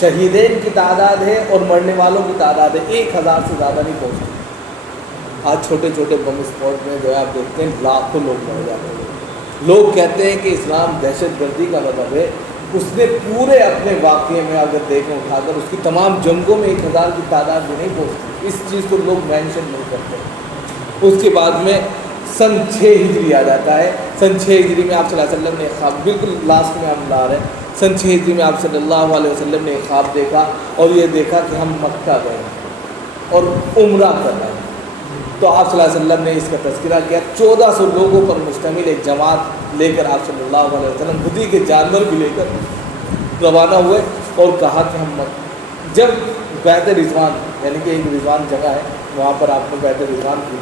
شہیدین کی تعداد ہے اور مرنے والوں کی تعداد ہے 1000 سے زیادہ نہیں پہنچتی۔ آج چھوٹے چھوٹے بم اسپاٹ میں جو ہے آپ دیکھتے ہیں لاکھوں لوگ مر جاتے ہیں۔ لوگ کہتے ہیں کہ اسلام دہشت گردی کا مذہب ہے، اس نے پورے اپنے واقعے میں اگر دیکھیں اٹھا کر اس کی تمام جنگوں میں 1000 کی تعداد بھی نہیں پہنچتی، اس چیز کو لوگ مینشن نہیں کرتے۔ اس کے بعد میں سن 6 ہجری آ جاتا ہے۔ سن 6 ہجری میں آپ صلی اللہ علیہ وسلم نے خواب، بالکل لاسٹ میں ہم لا رہے ہیں، سن 6 ہجری میں آپ صلی اللہ علیہ وسلم نے ایک خواب دیکھا اور یہ دیکھا کہ ہم مکہ گئے اور عمرہ کر رہے ہیں. تو آپ صلی اللہ علیہ وسلم نے اس کا تذکرہ کیا. 1400 لوگوں پر مشتمل ایک جماعت لے کر آپ صلی اللہ علیہ وسلم خود ہی کے جانور بھی لے کر روانہ ہوئے اور کہا کہ ہم جب بیت رضوان یعنی کہ ایک رضوان جگہ ہے وہاں پر آپ نے بیت رضوان کی,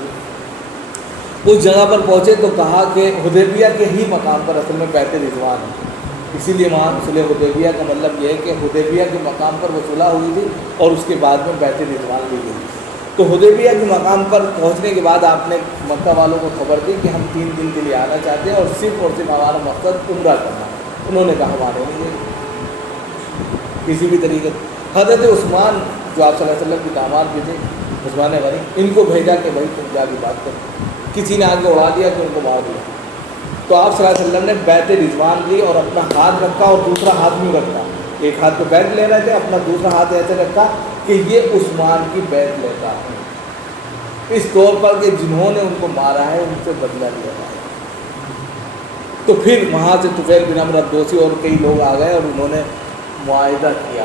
اس جگہ پر پہنچے تو کہا کہ حدیبیہ کے ہی مقام پر اصل میں بیت رضوان ہے, اسی لیے وہاں صلح حدیبیہ کا مطلب یہ ہے کہ حدیبیہ کے مقام پر وہ صلح ہوئی تھی اور اس کے بعد میں بیت رضوان لی گئی. تو حدیبیہ کے مقام پر پہنچنے کے بعد آپ نے مکہ والوں کو خبر دی کہ ہم 3 دن کے لیے آنا چاہتے ہیں اور صرف ہمارا مقصد عمرہ کرنا. انہوں نے کہا ہمارے لیے کسی بھی طریقے. حضرت عثمان جو آپ صلی اللہ علیہ وسلم کے داماد بھی تھے, عثمان غنی, ان کو بھیجا کہ بھائی تم جا کے بات کرو. کسی نے آگے اڑا دیا کہ ان کو مار دیا. تو آپ صلی اللہ علیہ وسلم نے بیت رضوان لی اور اپنا ہاتھ رکھا اور دوسرا ہاتھ نہیں رکھا. ایک ہاتھ پہ بیت لے رہے تھے, اپنا دوسرا ہاتھ ایسے رکھا کہ یہ عثمان کی بیت لیتا ہے, اس طور پر کہ جنہوں نے ان کو مارا ہے ان سے بدلہ لیا ہے. تو پھر وہاں سے طفیل بن عمرو الدوسی اور کئی لوگ آ گئے اور انہوں نے معاہدہ کیا.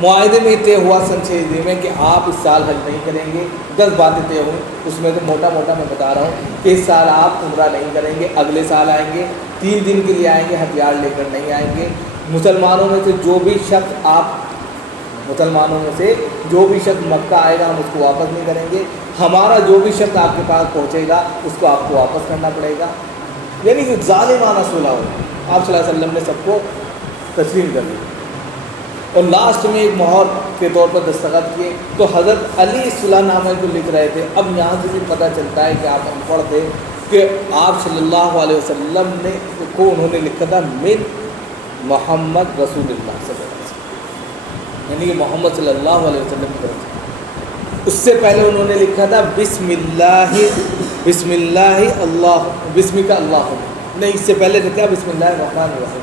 معاہدے میں طے ہوا سن 6 ہجری میں کہ آپ اس سال حج نہیں کریں گے. 10 باتیں طے ہوئیں, اس میں تو موٹا موٹا میں بتا رہا ہوں کہ اس سال آپ عمرہ نہیں کریں گے, اگلے سال آئیں گے, 3 دن کے لیے آئیں گے, ہتھیار لے کر نہیں آئیں گے. مسلمانوں میں سے جو بھی شخص مکہ آئے گا ہم اس کو واپس نہیں کریں گے. ہمارا جو بھی شخص آپ کے پاس پہنچے گا اس کو آپ کو واپس کرنا پڑے گا. یعنی کہ ظالمانہ صلح ہو. آپ صلی اللہ علیہ وسلم نے سب کو تسلیم کر دیا اور لاسٹ میں ایک مہر کے طور پر دستخط کیے. تو حضرت علی صلح نامے کو لکھ رہے تھے. اب یہاں سے بھی پتہ چلتا ہے کہ آپ ان پڑھ تھے کہ آپ صلی اللہ علیہ وسلم نے کو انہوں نے لکھا تھا من محمد رسول اللہ صلی اللہ علیہ وسلم, یعنی کہ محمد صلی اللہ علیہ وسلم کی طرف سے. اس سے پہلے انہوں نے لکھا تھا بسم اللہ اللہ بسم کا اللہ نہیں, اس سے پہلے لکھا بسم اللہ الرحمن الرحیم.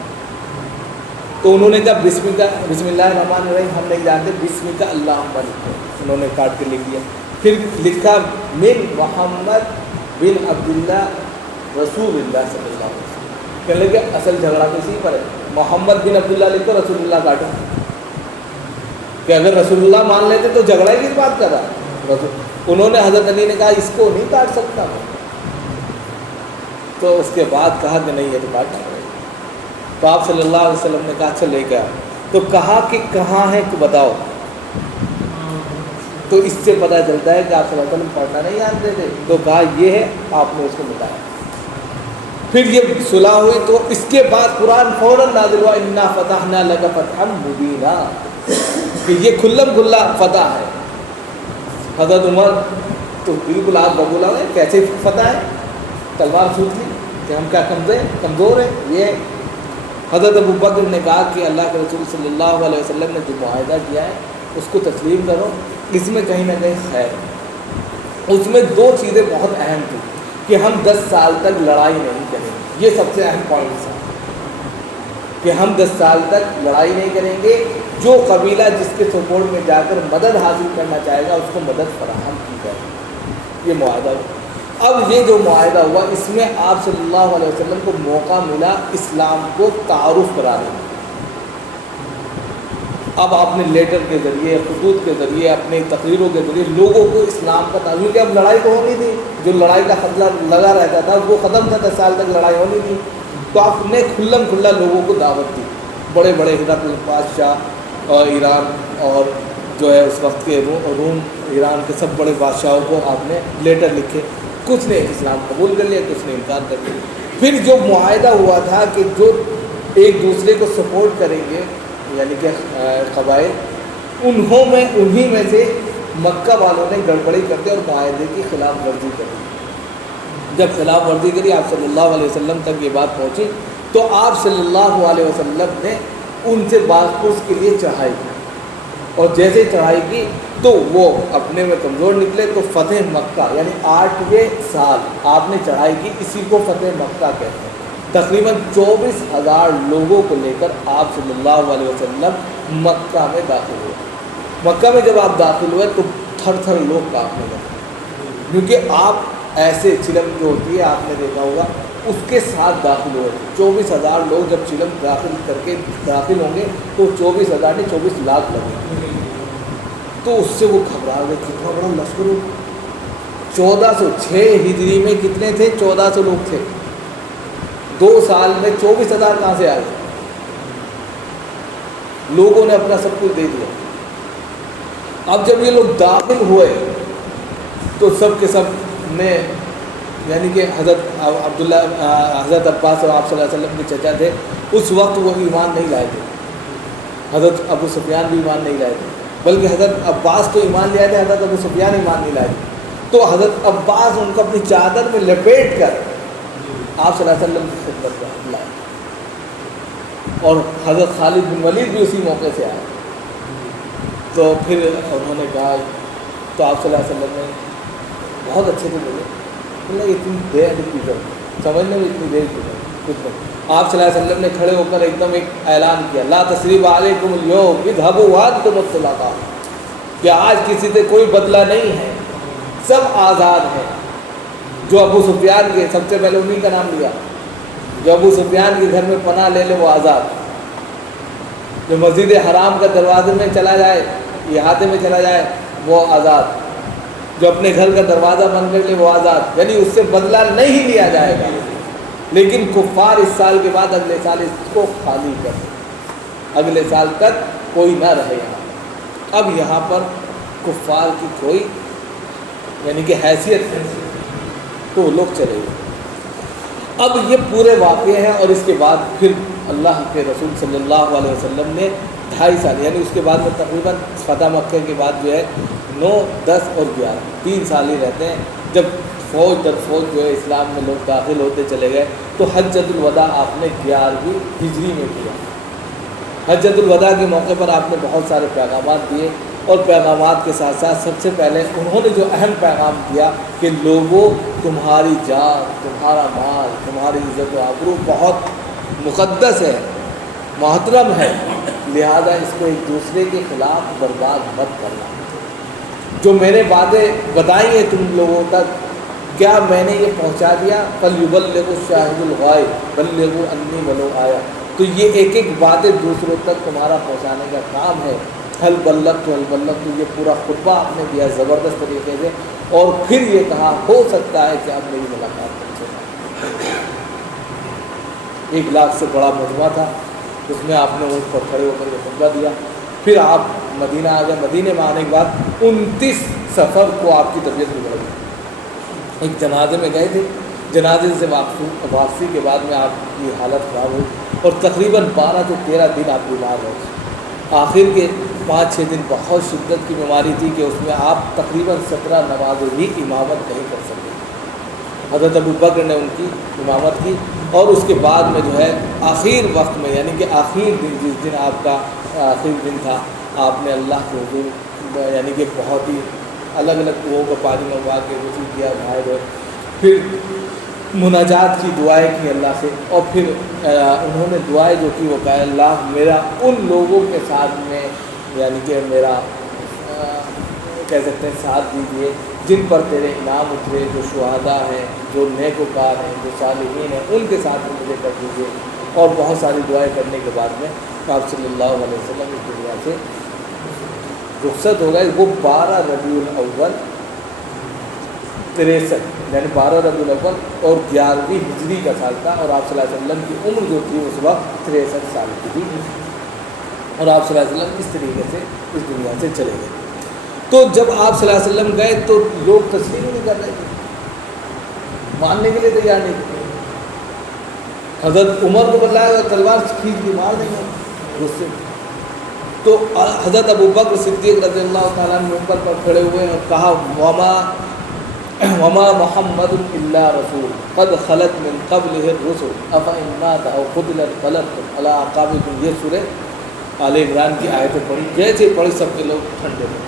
تو انہوں نے کہا بسم اللہ الرحمن الرحیم ہم نہیں جانتے, بسم کا اللہ لکھو. انہوں نے کاٹ کے لکھ دیا. پھر لکھا من محمد بن عبداللہ رسول اللہ صلی اللہ علیہ وسلم. کہنے لگے اصل جھگڑا تو اسی پر ہے, محمد بن عبداللہ لکھو, رسول اللہ کاٹو. کہ اگر رسول اللہ مان لیتے تو جھگڑا ہی کس بات کر رہا. انہوں نے حضرت علی نے کہا اس کو نہیں کاٹ سکتا. تو اس کے بعد کہا کہ نہیں یہ تو کاٹنا پڑے گا. تو آپ صلی اللہ علیہ وسلم نے کہا اچھا لے کے آؤ. تو کہا کہ کہاں ہے کہ بتاؤ. تو اس سے پتہ چلتا ہے کہ آپ صلی اللہ علیہ وسلم پڑھنا نہیں جانتے تھے. تو کہا یہ ہے, آپ نے اس کو بتایا. پھر یہ صلح ہوئی تو اس کے بعد قرآن فوراً نازل ہوا انا فتحنا لک فتحا مبینا, کہ یہ کھلم کھلا فتح ہے. حضرت عمر تو بالکل آپ ببولا ہے, کیسے فتح ہے, تلوار چھوٹ لی کہ ہم کیا کمزور ہیں. یہ حضرت ابوبکر نے کہا کہ اللہ کے رسول صلی اللہ علیہ وسلم نے جو معاہدہ کیا ہے اس کو تسلیم کرو, اس میں کہیں نہ کہیں خیر. اس میں 2 چیزیں بہت اہم تھیں کہ ہم 10 سال تک لڑائی نہیں کریں گے. یہ سب سے اہم پوائنٹس ہیں کہ ہم 10 سال تک لڑائی نہیں کریں گے. جو قبیلہ جس کے سپورٹ میں جا کر مدد حاصل کرنا چاہے گا اس کو مدد فراہم کی جائے گی. یہ معاہدہ ہوا. اب یہ جو معاہدہ ہوا اس میں آپ صلی اللہ علیہ وسلم کو موقع ملا اسلام کو تعارف کرانے کا. اب آپ نے لیٹر کے ذریعے, خطوط کے ذریعے, اپنے تقریروں کے ذریعے لوگوں کو اسلام کا تعارف. کہ اب لڑائی تو ہونی تھی, جو لڑائی کا خطرہ لگا رہتا تھا وہ ختم تھا, 10 سال تک لڑائی ہونی تھی. تو آپ نے کھلم کھلا لوگوں کو دعوت دی. بڑے بڑے ہرقل بادشاہ اور ایران اور جو ہے اس وقت کے روم ایران کے سب بڑے بادشاہوں کو آپ نے لیٹر لکھے. کچھ نے اسلام قبول کر لیا, کچھ نے انکار کر لیا. پھر جو معاہدہ ہوا تھا کہ جو ایک دوسرے کو سپورٹ کریں گے یعنی کہ قبائل, انہی میں سے مکہ والوں نے گڑبڑی کرتے اور معاہدے کی خلاف ورزی کری. جب خلاف ورزی کری آپ صلی اللہ علیہ وسلم تک یہ بات پہنچی تو آپ صلی اللہ علیہ وسلم نے ان سے باز پرس کے لیے چڑھائی کی. اور جیسے چڑھائی کی تو وہ اپنے میں کمزور نکلے. تو فتح مکہ یعنی 8ویں سال آپ نے چڑھائی کی, اسی کو فتح مکہ کہتے ہیں. تقریباً 24,000 لوگوں کو لے کر آپ صلی اللہ علیہ وسلم مکہ میں داخل ہوئے. مکہ میں جب آپ داخل ہوئے تو تھر تھر لوگ کانپنے لگے, کیونکہ آپ ایسے چلم جو ہوتی ہے آپ نے دیکھا ہوگا اس کے ساتھ داخل ہوئے تھے۔ 24,000 لوگ جب چلم داخل ہوں گے تو 24,000 نہیں 24 لاکھ لگیں گے۔ تو اس سے وہ گھبرا گئے، کتنا بڑا لشکر ہو۔ 1406 ہجری میں کتنے تھے؟ 1400 لوگ تھے۔ 2 سال میں 24,000 کہاں سے آ گئے؟ لوگوں نے اپنا سب کچھ دے دیا۔ اب جب یہ لوگ داخل ہوئے تو سب کے سب نے، یعنی کہ حضرت عباس اور آپ صلی اللہ علیہ وسلم کے چچا تھے، اس وقت وہ ایمان نہیں لائے تھے۔ حضرت ابو سفیان بھی ایمان نہیں لائے تھے، بلکہ حضرت عباس تو ایمان لے آئے تھے، حضرت ابو سفیان ایمان نہیں لائے تھے۔ تو حضرت عباس ان کو اپنی چادر میں لپیٹ کر آپ صلی اللہ علیہ وسلم کی خدمت میں لائے، اور حضرت خالد بن ولید بھی اسی موقع سے آئے۔ تو پھر انہوں نے کہا، تو آپ صلی اللہ علیہ وسلم نے بہت اچھے سے بولے، اتنی دیر کی ضرورت، سمجھنے میں اتنی دیر کی ضرورت کچھ نہیں۔ آپ صلی اللہ علیہ وسلم نے کھڑے ہو کر ایک دم ایک اعلان کیا، لا تثریب علیکم اليوم اذهبوا وانتم الطلقاء، کہ آج کسی سے کوئی بدلہ نہیں ہے، سب آزاد ہیں۔ جو ابو سفیان کے، سب سے پہلے انہی کا نام لیا، جو ابو سفیان کے گھر میں پناہ لے لے وہ آزاد، جو مسجد حرام کا دروازے میں چلا جائے، احاطے میں چلا جائے وہ آزاد، جو اپنے گھر کا دروازہ بند کر لے وہ آزاد، یعنی اس سے بدلہ نہیں لیا جائے گا۔ لیکن کفار اس سال کے بعد اگلے سال اس کو خالی کر دیں، اگلے سال تک کوئی نہ رہے یہاں۔ اب یہاں پر کفار کی کوئی یعنی کہ حیثیت ہے، تو وہ لوگ چلے گئے۔ اب یہ پورے واقعے ہیں، اور اس کے بعد پھر اللہ کے رسول صلی اللہ علیہ وسلم نے 2.5 سال، یعنی اس کے بعد میں تقریباً فتح مکہ کے بعد جو ہے 9، 10 اور 11 3 سال ہی رہتے ہیں، جب فوج در فوج جو ہے اسلام میں لوگ داخل ہوتے چلے گئے۔ تو حجۃ الوداع آپ نے 11ویں ہجری میں کیا۔ حجۃ الوداع کے موقع پر آپ نے بہت سارے پیغامات دیے، اور پیغامات کے ساتھ ساتھ سب سے پہلے انہوں نے جو اہم پیغام دیا کہ لوگوں، تمہاری جان، تمہارا مال، تمہاری عزت و آبرو بہت مقدس ہے، محترم ہے، لہذا اس کو ایک دوسرے کے خلاف برباد مت کرنا۔ جو میں نے باتیں بتائی ہیں تم لوگوں تک، کیا میں نے یہ پہنچا دیا؟ فَلْيُبَلِّغُ الشَّاهِدُ الْغَائِبَ بَلِّغُوا عَنِّي وَلَوْ آیَةً۔ تو یہ ایک ایک باتیں دوسروں تک تمہارا پہنچانے کا کام ہے۔ حل بلغت حل بلغت، تو یہ پورا خطبہ آپ نے دیا زبردست طریقے سے، اور پھر یہ کہا ہو سکتا ہے کہ اب میری ملاقات پہنچے۔ 1 لاکھ سے بڑا مجمع تھا، اس میں آپ نے اونٹ پر کھڑے ہو کر کے خطبہ دیا۔ پھر آپ مدینہ آ گئے۔ مدینہ میں آنے کے بعد 29 سفر کو آپ کی طبیعت بگڑ گئی۔ ایک جنازے میں گئے تھے، جنازے سے واپسی کے بعد میں آپ کی حالت خراب ہوئی، اور تقریباً 12 سے 13 دن آپ بیمار رہے۔ آخر کے 5-6 دن بہت شدت کی بیماری تھی کہ اس میں آپ تقریباً 17 نمازیں بھی امامت نہیں کر سکتے۔ حضرت ابو بکر نے ان کی امامت کی، اور اس کے بعد میں جو ہے آخر وقت میں، یعنی کہ آخر دن، جس دن آپ کا آخر دن تھا، آپ نے اللہ کے حضور یعنی کہ بہت ہی الگ الگ کنوؤں کو پانی منگوا کے غسل کیا، نہائے ہوئے، پھر مناجات کی، دعائیں کی اللہ سے، اور پھر انہوں نے دعائیں جو کی وہ کہا، اللہ میرا ان لوگوں کے ساتھ میں یعنی کہ میرا کہہ سکتے ہیں ساتھ دیجیے جن پر تیرے انعام اترے، جو شہداء ہیں، جو نیکوکار ہیں، جو صالحین ہیں، ان کے ساتھ میں مجھے کر دیجیے۔ اور بہت ساری دعائیں کرنے کے بعد میں آپ صلی اللہ علیہ وسلم اس دنیا سے رخصت ہو گئے۔ وہ 12 ربیع الاول 63 یعنی 12 ربیع الاول اور 11ویں ہجری کا سال تھا، اور آپ صلی اللہ علیہ وسلم کی عمر جو تھی اس وقت 63 سال کی تھی، اور آپ صلی اللہ علیہ وسلم اس طریقے سے اس دنیا سے چلے گئے۔ تو جب آپ صلی اللہ علیہ وسلم گئے تو لوگ تسلیم نہیں کر رہے تھے، ماننے کے لیے تیار نہیں تھے۔ حضرت عمر کو بتلایا تلوار کھینچ کے مار دیں گے غصے۔ تو حضرت ابو بکر صدیق رضی اللہ تعالیٰ عنہ منبر پر کھڑے ہوئے اور کہا، وما محمد الا رسول قد خلت من قبلہ الرسل افإن مات او قتل انقلبتم علی اعقابکم۔ یہ سورہ آل عمران کی آیتیں پڑھی، جیسے پڑھی سب کے لوگ ٹھنڈے ہوئے۔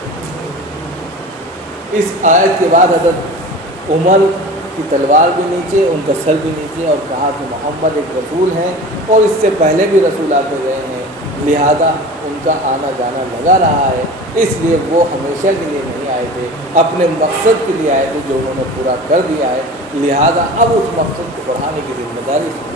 اس آیت کے بعد حضرت عمر کی تلوار بھی نیچے، ان کا سر بھی نیچے، اور کہا کہ محمد ایک رسول ہیں، اور اس سے پہلے بھی رسول آتے گئے ہیں، لہذا ان کا آنا جانا لگا رہا ہے، اس لیے وہ ہمیشہ کے لیے نہیں آئے تھے، اپنے مقصد کے لیے آئے تھے جو انہوں نے پورا کر دیا ہے، لہذا اب اس مقصد کو بڑھانے کی ذمہ داری ہے۔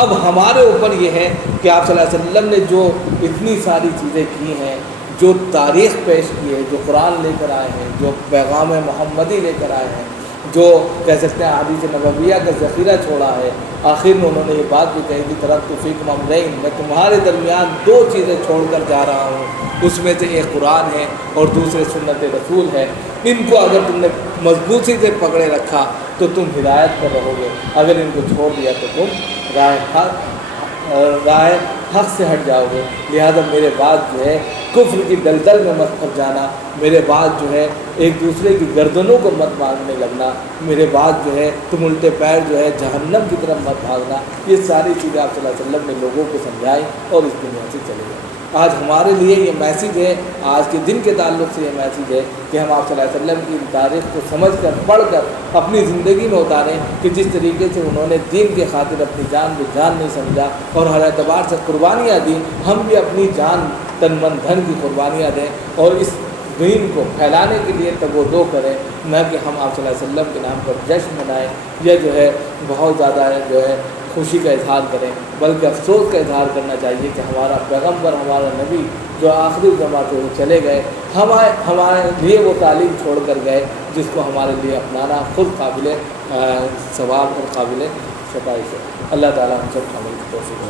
اب ہمارے اوپر یہ ہے کہ آپ صلی اللہ علیہ وسلم نے جو اتنی ساری چیزیں کی ہیں، جو تاریخ پیش کی ہے، جو قرآن لے کر آئے ہیں، جو پیغام محمدی لے کر آئے ہیں، جو کہہ سکتے ہیں احادیث نبویہ کا ذخیرہ چھوڑا ہے، آخر میں انہوں نے یہ بات بھی کہی کہ ترکت فیکم امرین، میں تمہارے درمیان دو چیزیں چھوڑ کر جا رہا ہوں، اس میں سے ایک قرآن ہے اور دوسرے سنت رسول ہے، ان کو اگر تم نے مضبوطی سے پکڑے رکھا تو تم ہدایت پر رہو گے، اگر ان کو چھوڑ دیا تو تم راہ حق سے ہٹ جاؤ گے۔ لہذا میرے بعد جو ہے کفر کی دلدل میں مت پھنس جانا، میرے بعد جو ہے ایک دوسرے کی گردنوں کو مت مارنے لگنا، میرے بعد جو ہے تم الٹے پیر جو ہے جہنم کی طرف مت بھاگنا، یہ ساری چیزیں آپ صلی اللہ علیہ وسلم نے لوگوں کو سمجھائی اور اس دنیا سے چلے گئے۔ آج ہمارے لیے یہ میسیج ہے، آج کے دن کے تعلق سے یہ میسیج ہے کہ ہم آپ صلی اللہ علیہ وسلم کی تاریخ کو سمجھ کر پڑھ کر اپنی زندگی میں اتاریں کہ جس طریقے سے انہوں نے دین کے خاطر اپنی جان کو جان نہیں سمجھا اور ہر اعتبار سے قربانیاں دیں، ہم بھی اپنی جان تن من دھن کی قربانیاں دیں اور اس دین کو پھیلانے کے لیے تگ و دو کریں، نہ کہ ہم آپ صلی اللہ علیہ وسلم کے نام پر جشن منائیں یا جو ہے بہت زیادہ جو ہے خوشی کا اظہار کریں، بلکہ افسوس کا اظہار کرنا چاہیے کہ ہمارا پیغمبر، ہمارا نبی جو آخری زماں سے وہ چلے گئے، ہمارے لیے وہ تعلیم چھوڑ کر گئے جس کو ہمارے لیے اپنانا خود قابل ثواب اور قابل ستائش ہے۔ اللہ تعالیٰ ہم سب کو عمل کی توفیق دے۔